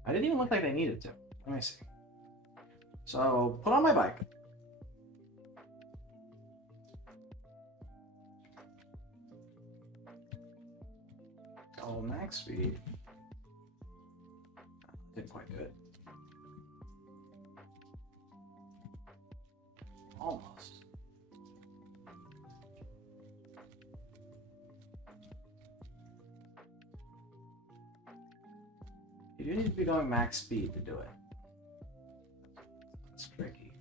I didn't even look like they needed to. Let me see. So, put on my bike. Go max speed. Didn't quite do it. Almost. You do need to be going max speed to do it. It's tricky.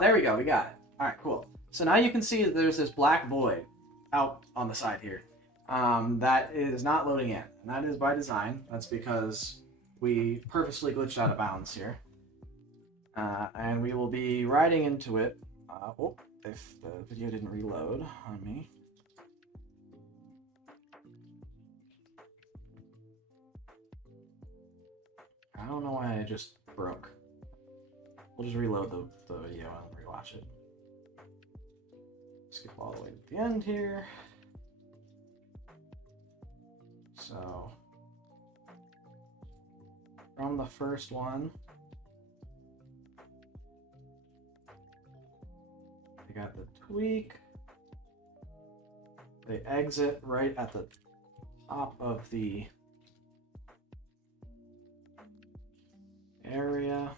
There we go. We got it. All right, cool. So now you can see that there's this black void out on the side here that is not loading in. And that is by design. That's because we purposely glitched out of bounds here. And we will be riding into it. If the video didn't reload on me. I don't know why I just broke. We'll just reload the video and rewatch it. Skip all the way to the end here. So, from the first one, they got the tweak. They exit right at the top of the area.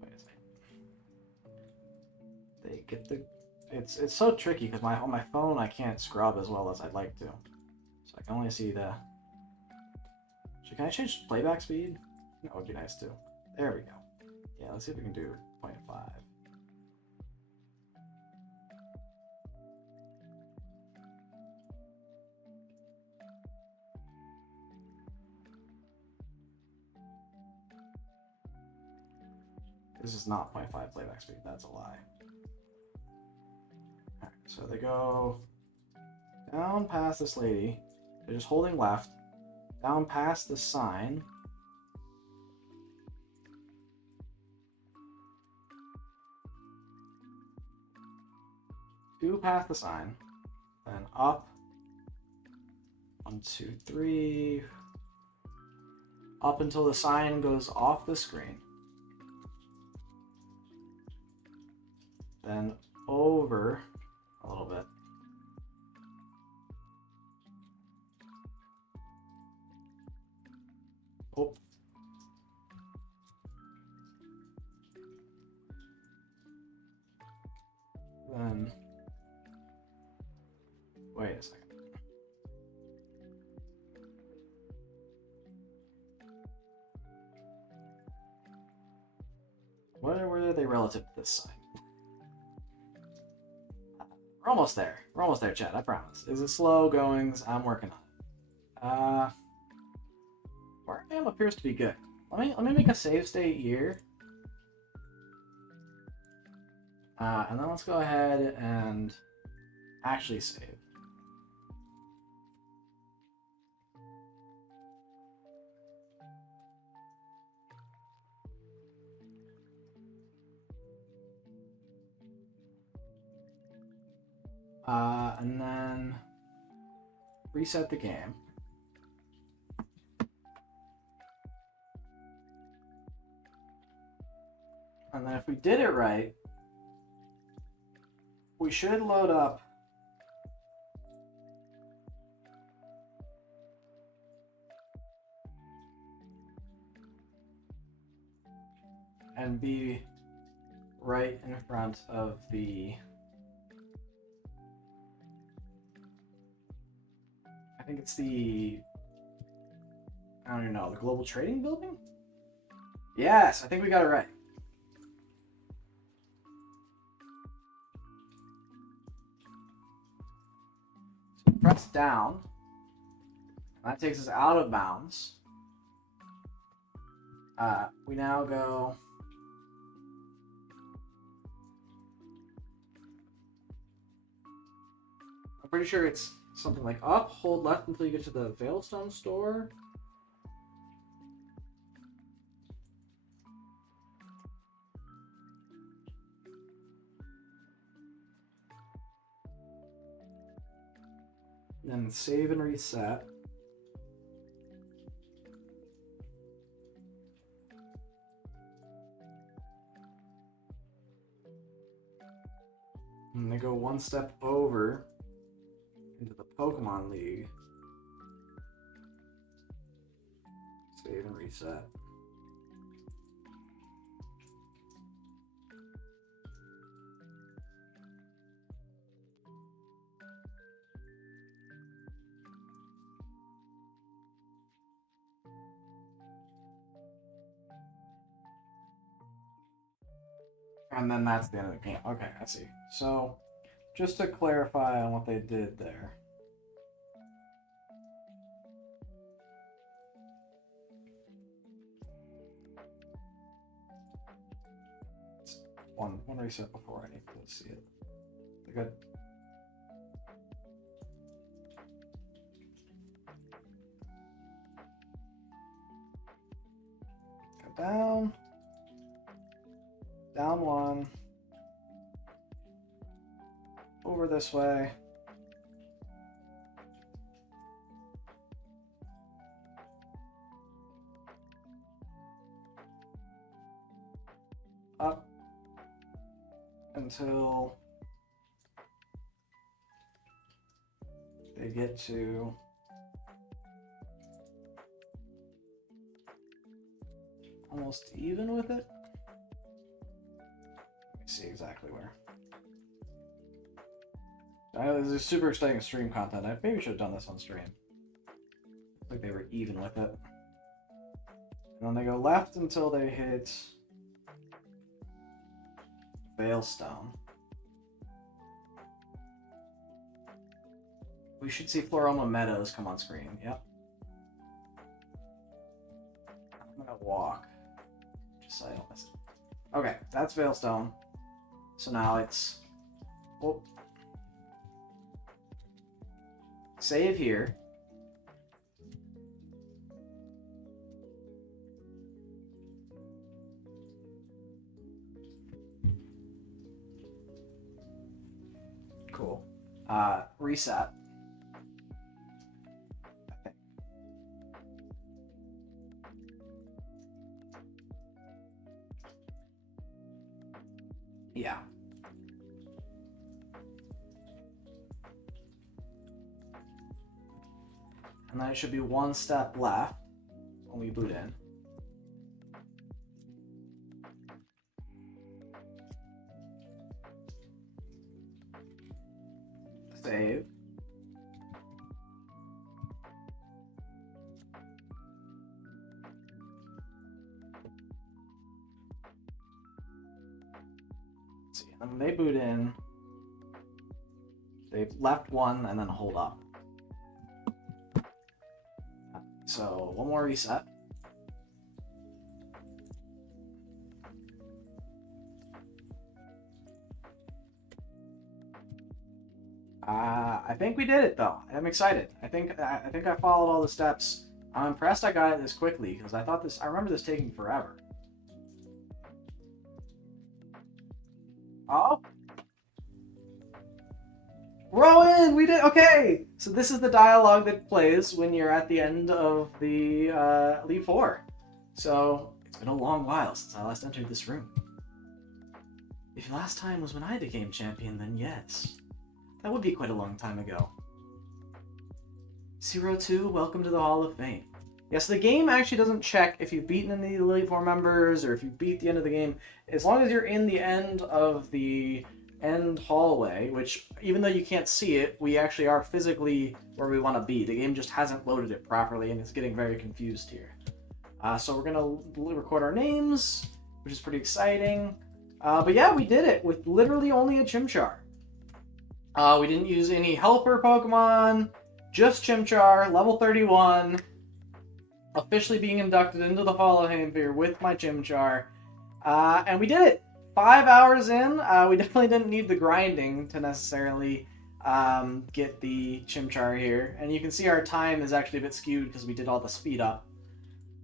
Wait a second. They get the. It's so tricky because on my phone I can't scrub as well as I'd like to, so I can only see the. So can I change playback speed? That would be nice too. There we go. Yeah, let's see if we can do 0.5. This is not 0.5 playback speed, that's a lie. Alright, so they go down past this lady. They're just holding left. Down past the sign. Two past the sign. Then up. 1, 2, 3. Up until the sign goes off the screen. Then over a little bit. Oh. Then, wait a second. Where are they relative to this sign? We're almost there. We're almost there, Chad. I promise. Is it slow goings? I'm working on it. Where I am appears to be good. Let me make a save state here. And then let's go ahead and actually save. And then reset the game. And then if we did it right, we should load up and be right in front of the, I think it's the, I don't even know, the Global Trading Building? Yes, I think we got it right. So press down. That takes us out of bounds. We now go I'm pretty sure it's something like up, hold left until you get to the Veilstone store. Then save and reset. And they go one step over into the Pokemon League. Save and reset. And then that's the end of the game. Okay, I see. So, just to clarify on what they did there. One reset before I need to see it. Good. Go down. Down one. Over this way. Up until they get to almost even with it. Let me see exactly where. I know this is super exciting stream content. I maybe should have done this on stream. Looks like they were even with it. And then they go left until they hit Veilstone. We should see Floroma Meadows come on screen. Yep. I'm gonna walk, just so I don't miss it. Okay, that's Veilstone. So now it's save here. Cool. Reset. Yeah. And then it should be one step left when we boot in. Save. Let's see, and when they boot in, they've left one and then hold up. So one more reset. I think we did it though. I'm excited. I think I followed all the steps. I'm impressed I got it this quickly because I remember this taking forever. Oh, Rowan, we did okay. So this is the dialogue that plays when you're at the end of the Elite Four. So it's been a long while since I last entered this room. If last time was when I became champion, then yes. That would be quite a long time ago. 02, welcome to the Hall of Fame. Yes, the game actually doesn't check if you've beaten any of the Elite Four members or if you beat the end of the game. As long as you're in the end of the end hallway, which even though you can't see it, we actually are physically where we want to be. The game just hasn't loaded it properly and it's getting very confused here. So we're going to record our names, which is pretty exciting. But yeah, we did it with literally only a Chimchar. We didn't use any helper Pokemon, just Chimchar, level 31, officially being inducted into the Hall of Fame here with my Chimchar. And we did it! 5 hours in. We definitely didn't need the grinding to necessarily get the Chimchar here. And you can see our time is actually a bit skewed because we did all the speed up.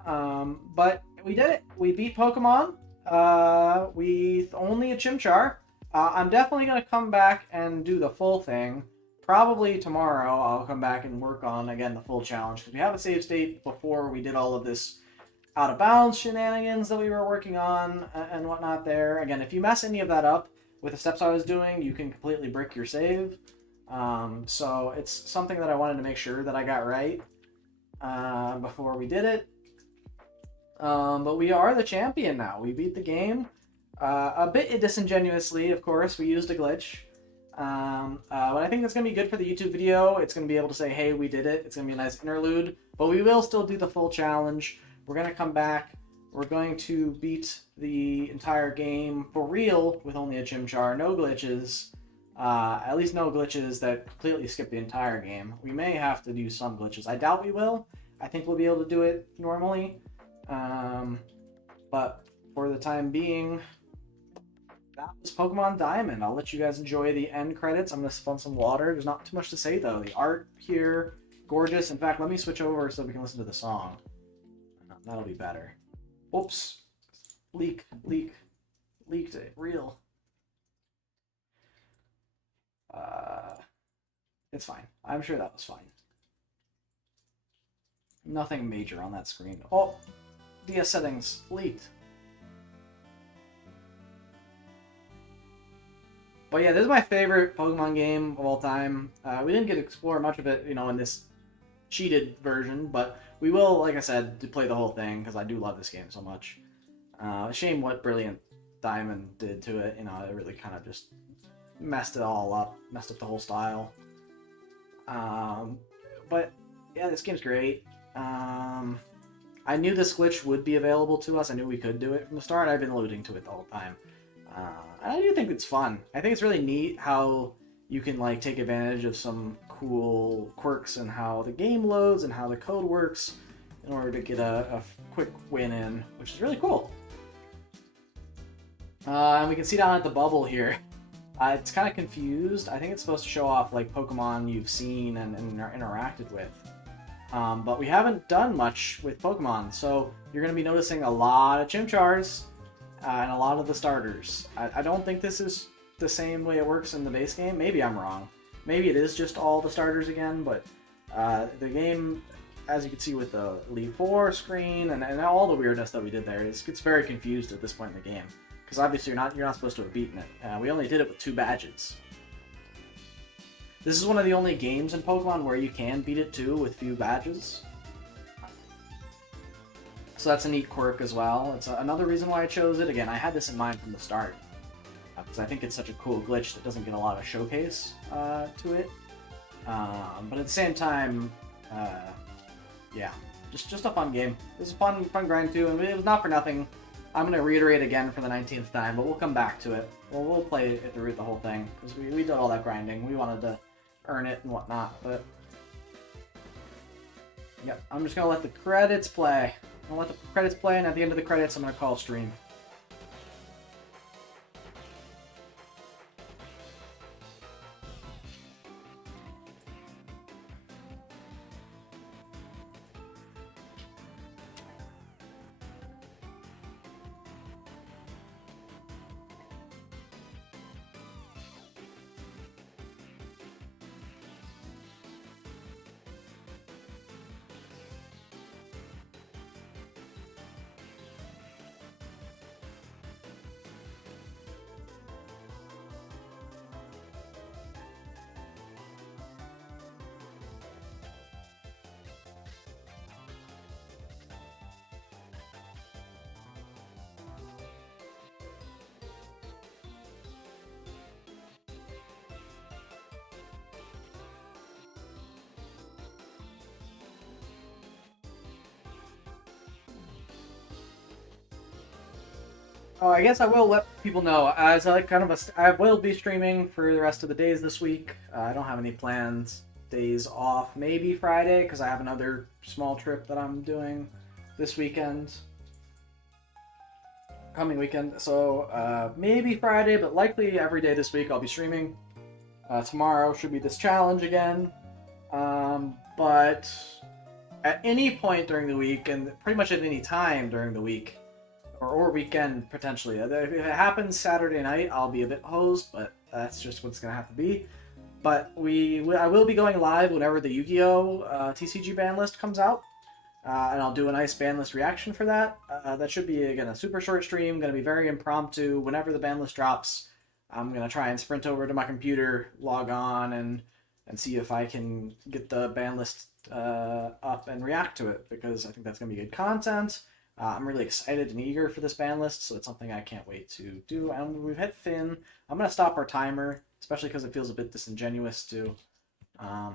But we did it. We beat Pokemon with only a Chimchar. I'm definitely going to come back and do the full thing. Probably tomorrow I'll come back and work on, again, the full challenge. Because we have a save state before we did all of this out-of-bounds shenanigans that we were working on and whatnot there. Again, if you mess any of that up with the steps I was doing, you can completely brick your save. So it's something that I wanted to make sure that I got right before we did it. But we are the champion now. We beat the game. A bit disingenuously, of course. We used a glitch. But I think that's going to be good for the YouTube video. It's going to be able to say, hey, we did it. It's going to be a nice interlude. But we will still do the full challenge. We're going to come back. We're going to beat the entire game for real with only a Chimchar. No glitches. At least no glitches that completely skip the entire game. We may have to do some glitches. I doubt we will. I think we'll be able to do it normally. But for the time being, that was Pokemon Diamond. I'll let you guys enjoy the end credits. I'm going to spill some water. There's not too much to say, though. The art here, gorgeous. In fact, let me switch over so we can listen to the song. That'll be better. Oops. Leaked it. Real. It's fine. I'm sure that was fine. Nothing major on that screen. Oh! DS settings. Leaked. But yeah, this is my favorite Pokemon game of all time. We didn't get to explore much of it, in this cheated version, but we will, like I said, to play the whole thing, because I do love this game so much. Shame what Brilliant Diamond did to it. It really kind of just messed it all up, messed up the whole style. But yeah, this game's great. I knew this glitch would be available to us. I knew we could do it from the start. I've been alluding to it the whole time. I do think it's fun. I think it's really neat how you can take advantage of some cool quirks and how the game loads and how the code works in order to get a quick win in, which is really cool. And we can see down at the bubble here. It's kind of confused. I think it's supposed to show off Pokemon you've seen and interacted with. But we haven't done much with Pokemon, so you're going to be noticing a lot of Chimchars and a lot of the starters. I don't think this is the same way it works in the base game. Maybe I'm wrong. Maybe it is just all the starters again, but the game, as you can see with the Elite Four screen and all the weirdness that we did there, it gets very confused at this point in the game. Because obviously you're not supposed to have beaten it. We only did it with 2 badges. This is one of the only games in Pokemon where you can beat it too with few badges. So that's a neat quirk as well. It's another reason why I chose it. Again, I had this in mind from the start. Because I think it's such a cool glitch that doesn't get a lot of showcase to it. But at the same time, yeah, just a fun game. It was a fun grind too, and it was not for nothing. I'm going to reiterate again for the 19th time, but we'll come back to it. We'll play it through the whole thing, because we did all that grinding. We wanted to earn it and whatnot, but... Yep, I'm just going to let the credits play. I'm going to let the credits play, and at the end of the credits, I'm going to call stream. Oh, I guess I will let people know. As like kind of I will be streaming for the rest of the days this week. I don't have any plans days off. Maybe Friday because I have another small trip that I'm doing this weekend, coming weekend. So maybe Friday, but likely every day this week I'll be streaming. Tomorrow should be this challenge again. But at any point during the week, and pretty much at any time during the week, or weekend potentially. If it happens Saturday night, I'll be a bit hosed, but that's just what's gonna have to be. But I will be going live whenever the Yu-Gi-Oh! TCG ban list comes out, and I'll do a nice ban list reaction for that. That should be again a super short stream, gonna be very impromptu. Whenever the ban list drops, I'm gonna try and sprint over to my computer, log on, and see if I can get the ban list up and react to it because I think that's gonna be good content. I'm really excited and eager for this ban list, so it's something I can't wait to do. And we've hit Finn. I'm going to stop our timer, especially because it feels a bit disingenuous to have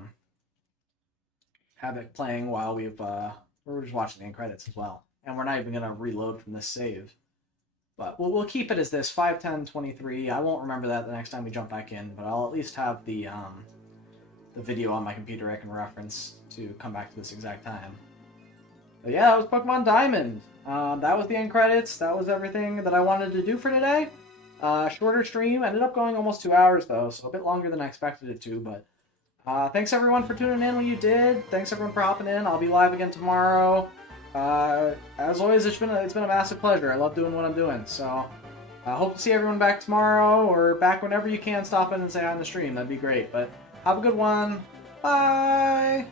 it playing while we're just watching the end credits as well. And we're not even going to reload from this save. But we'll keep it as this 5:10:23. I won't remember that the next time we jump back in, but I'll at least have the video on my computer I can reference to come back to this exact time. But yeah, that was Pokemon Diamond. That was the end credits. That was everything that I wanted to do for today. Shorter stream. Ended up going almost 2 hours, though, so a bit longer than I expected it to. But thanks, everyone, for tuning in when you did. Thanks, everyone, for hopping in. I'll be live again tomorrow. As always, it's been a massive pleasure. I love doing what I'm doing. So I hope to see everyone back tomorrow or back whenever you can stop in and say hi on the stream. That'd be great. But have a good one. Bye!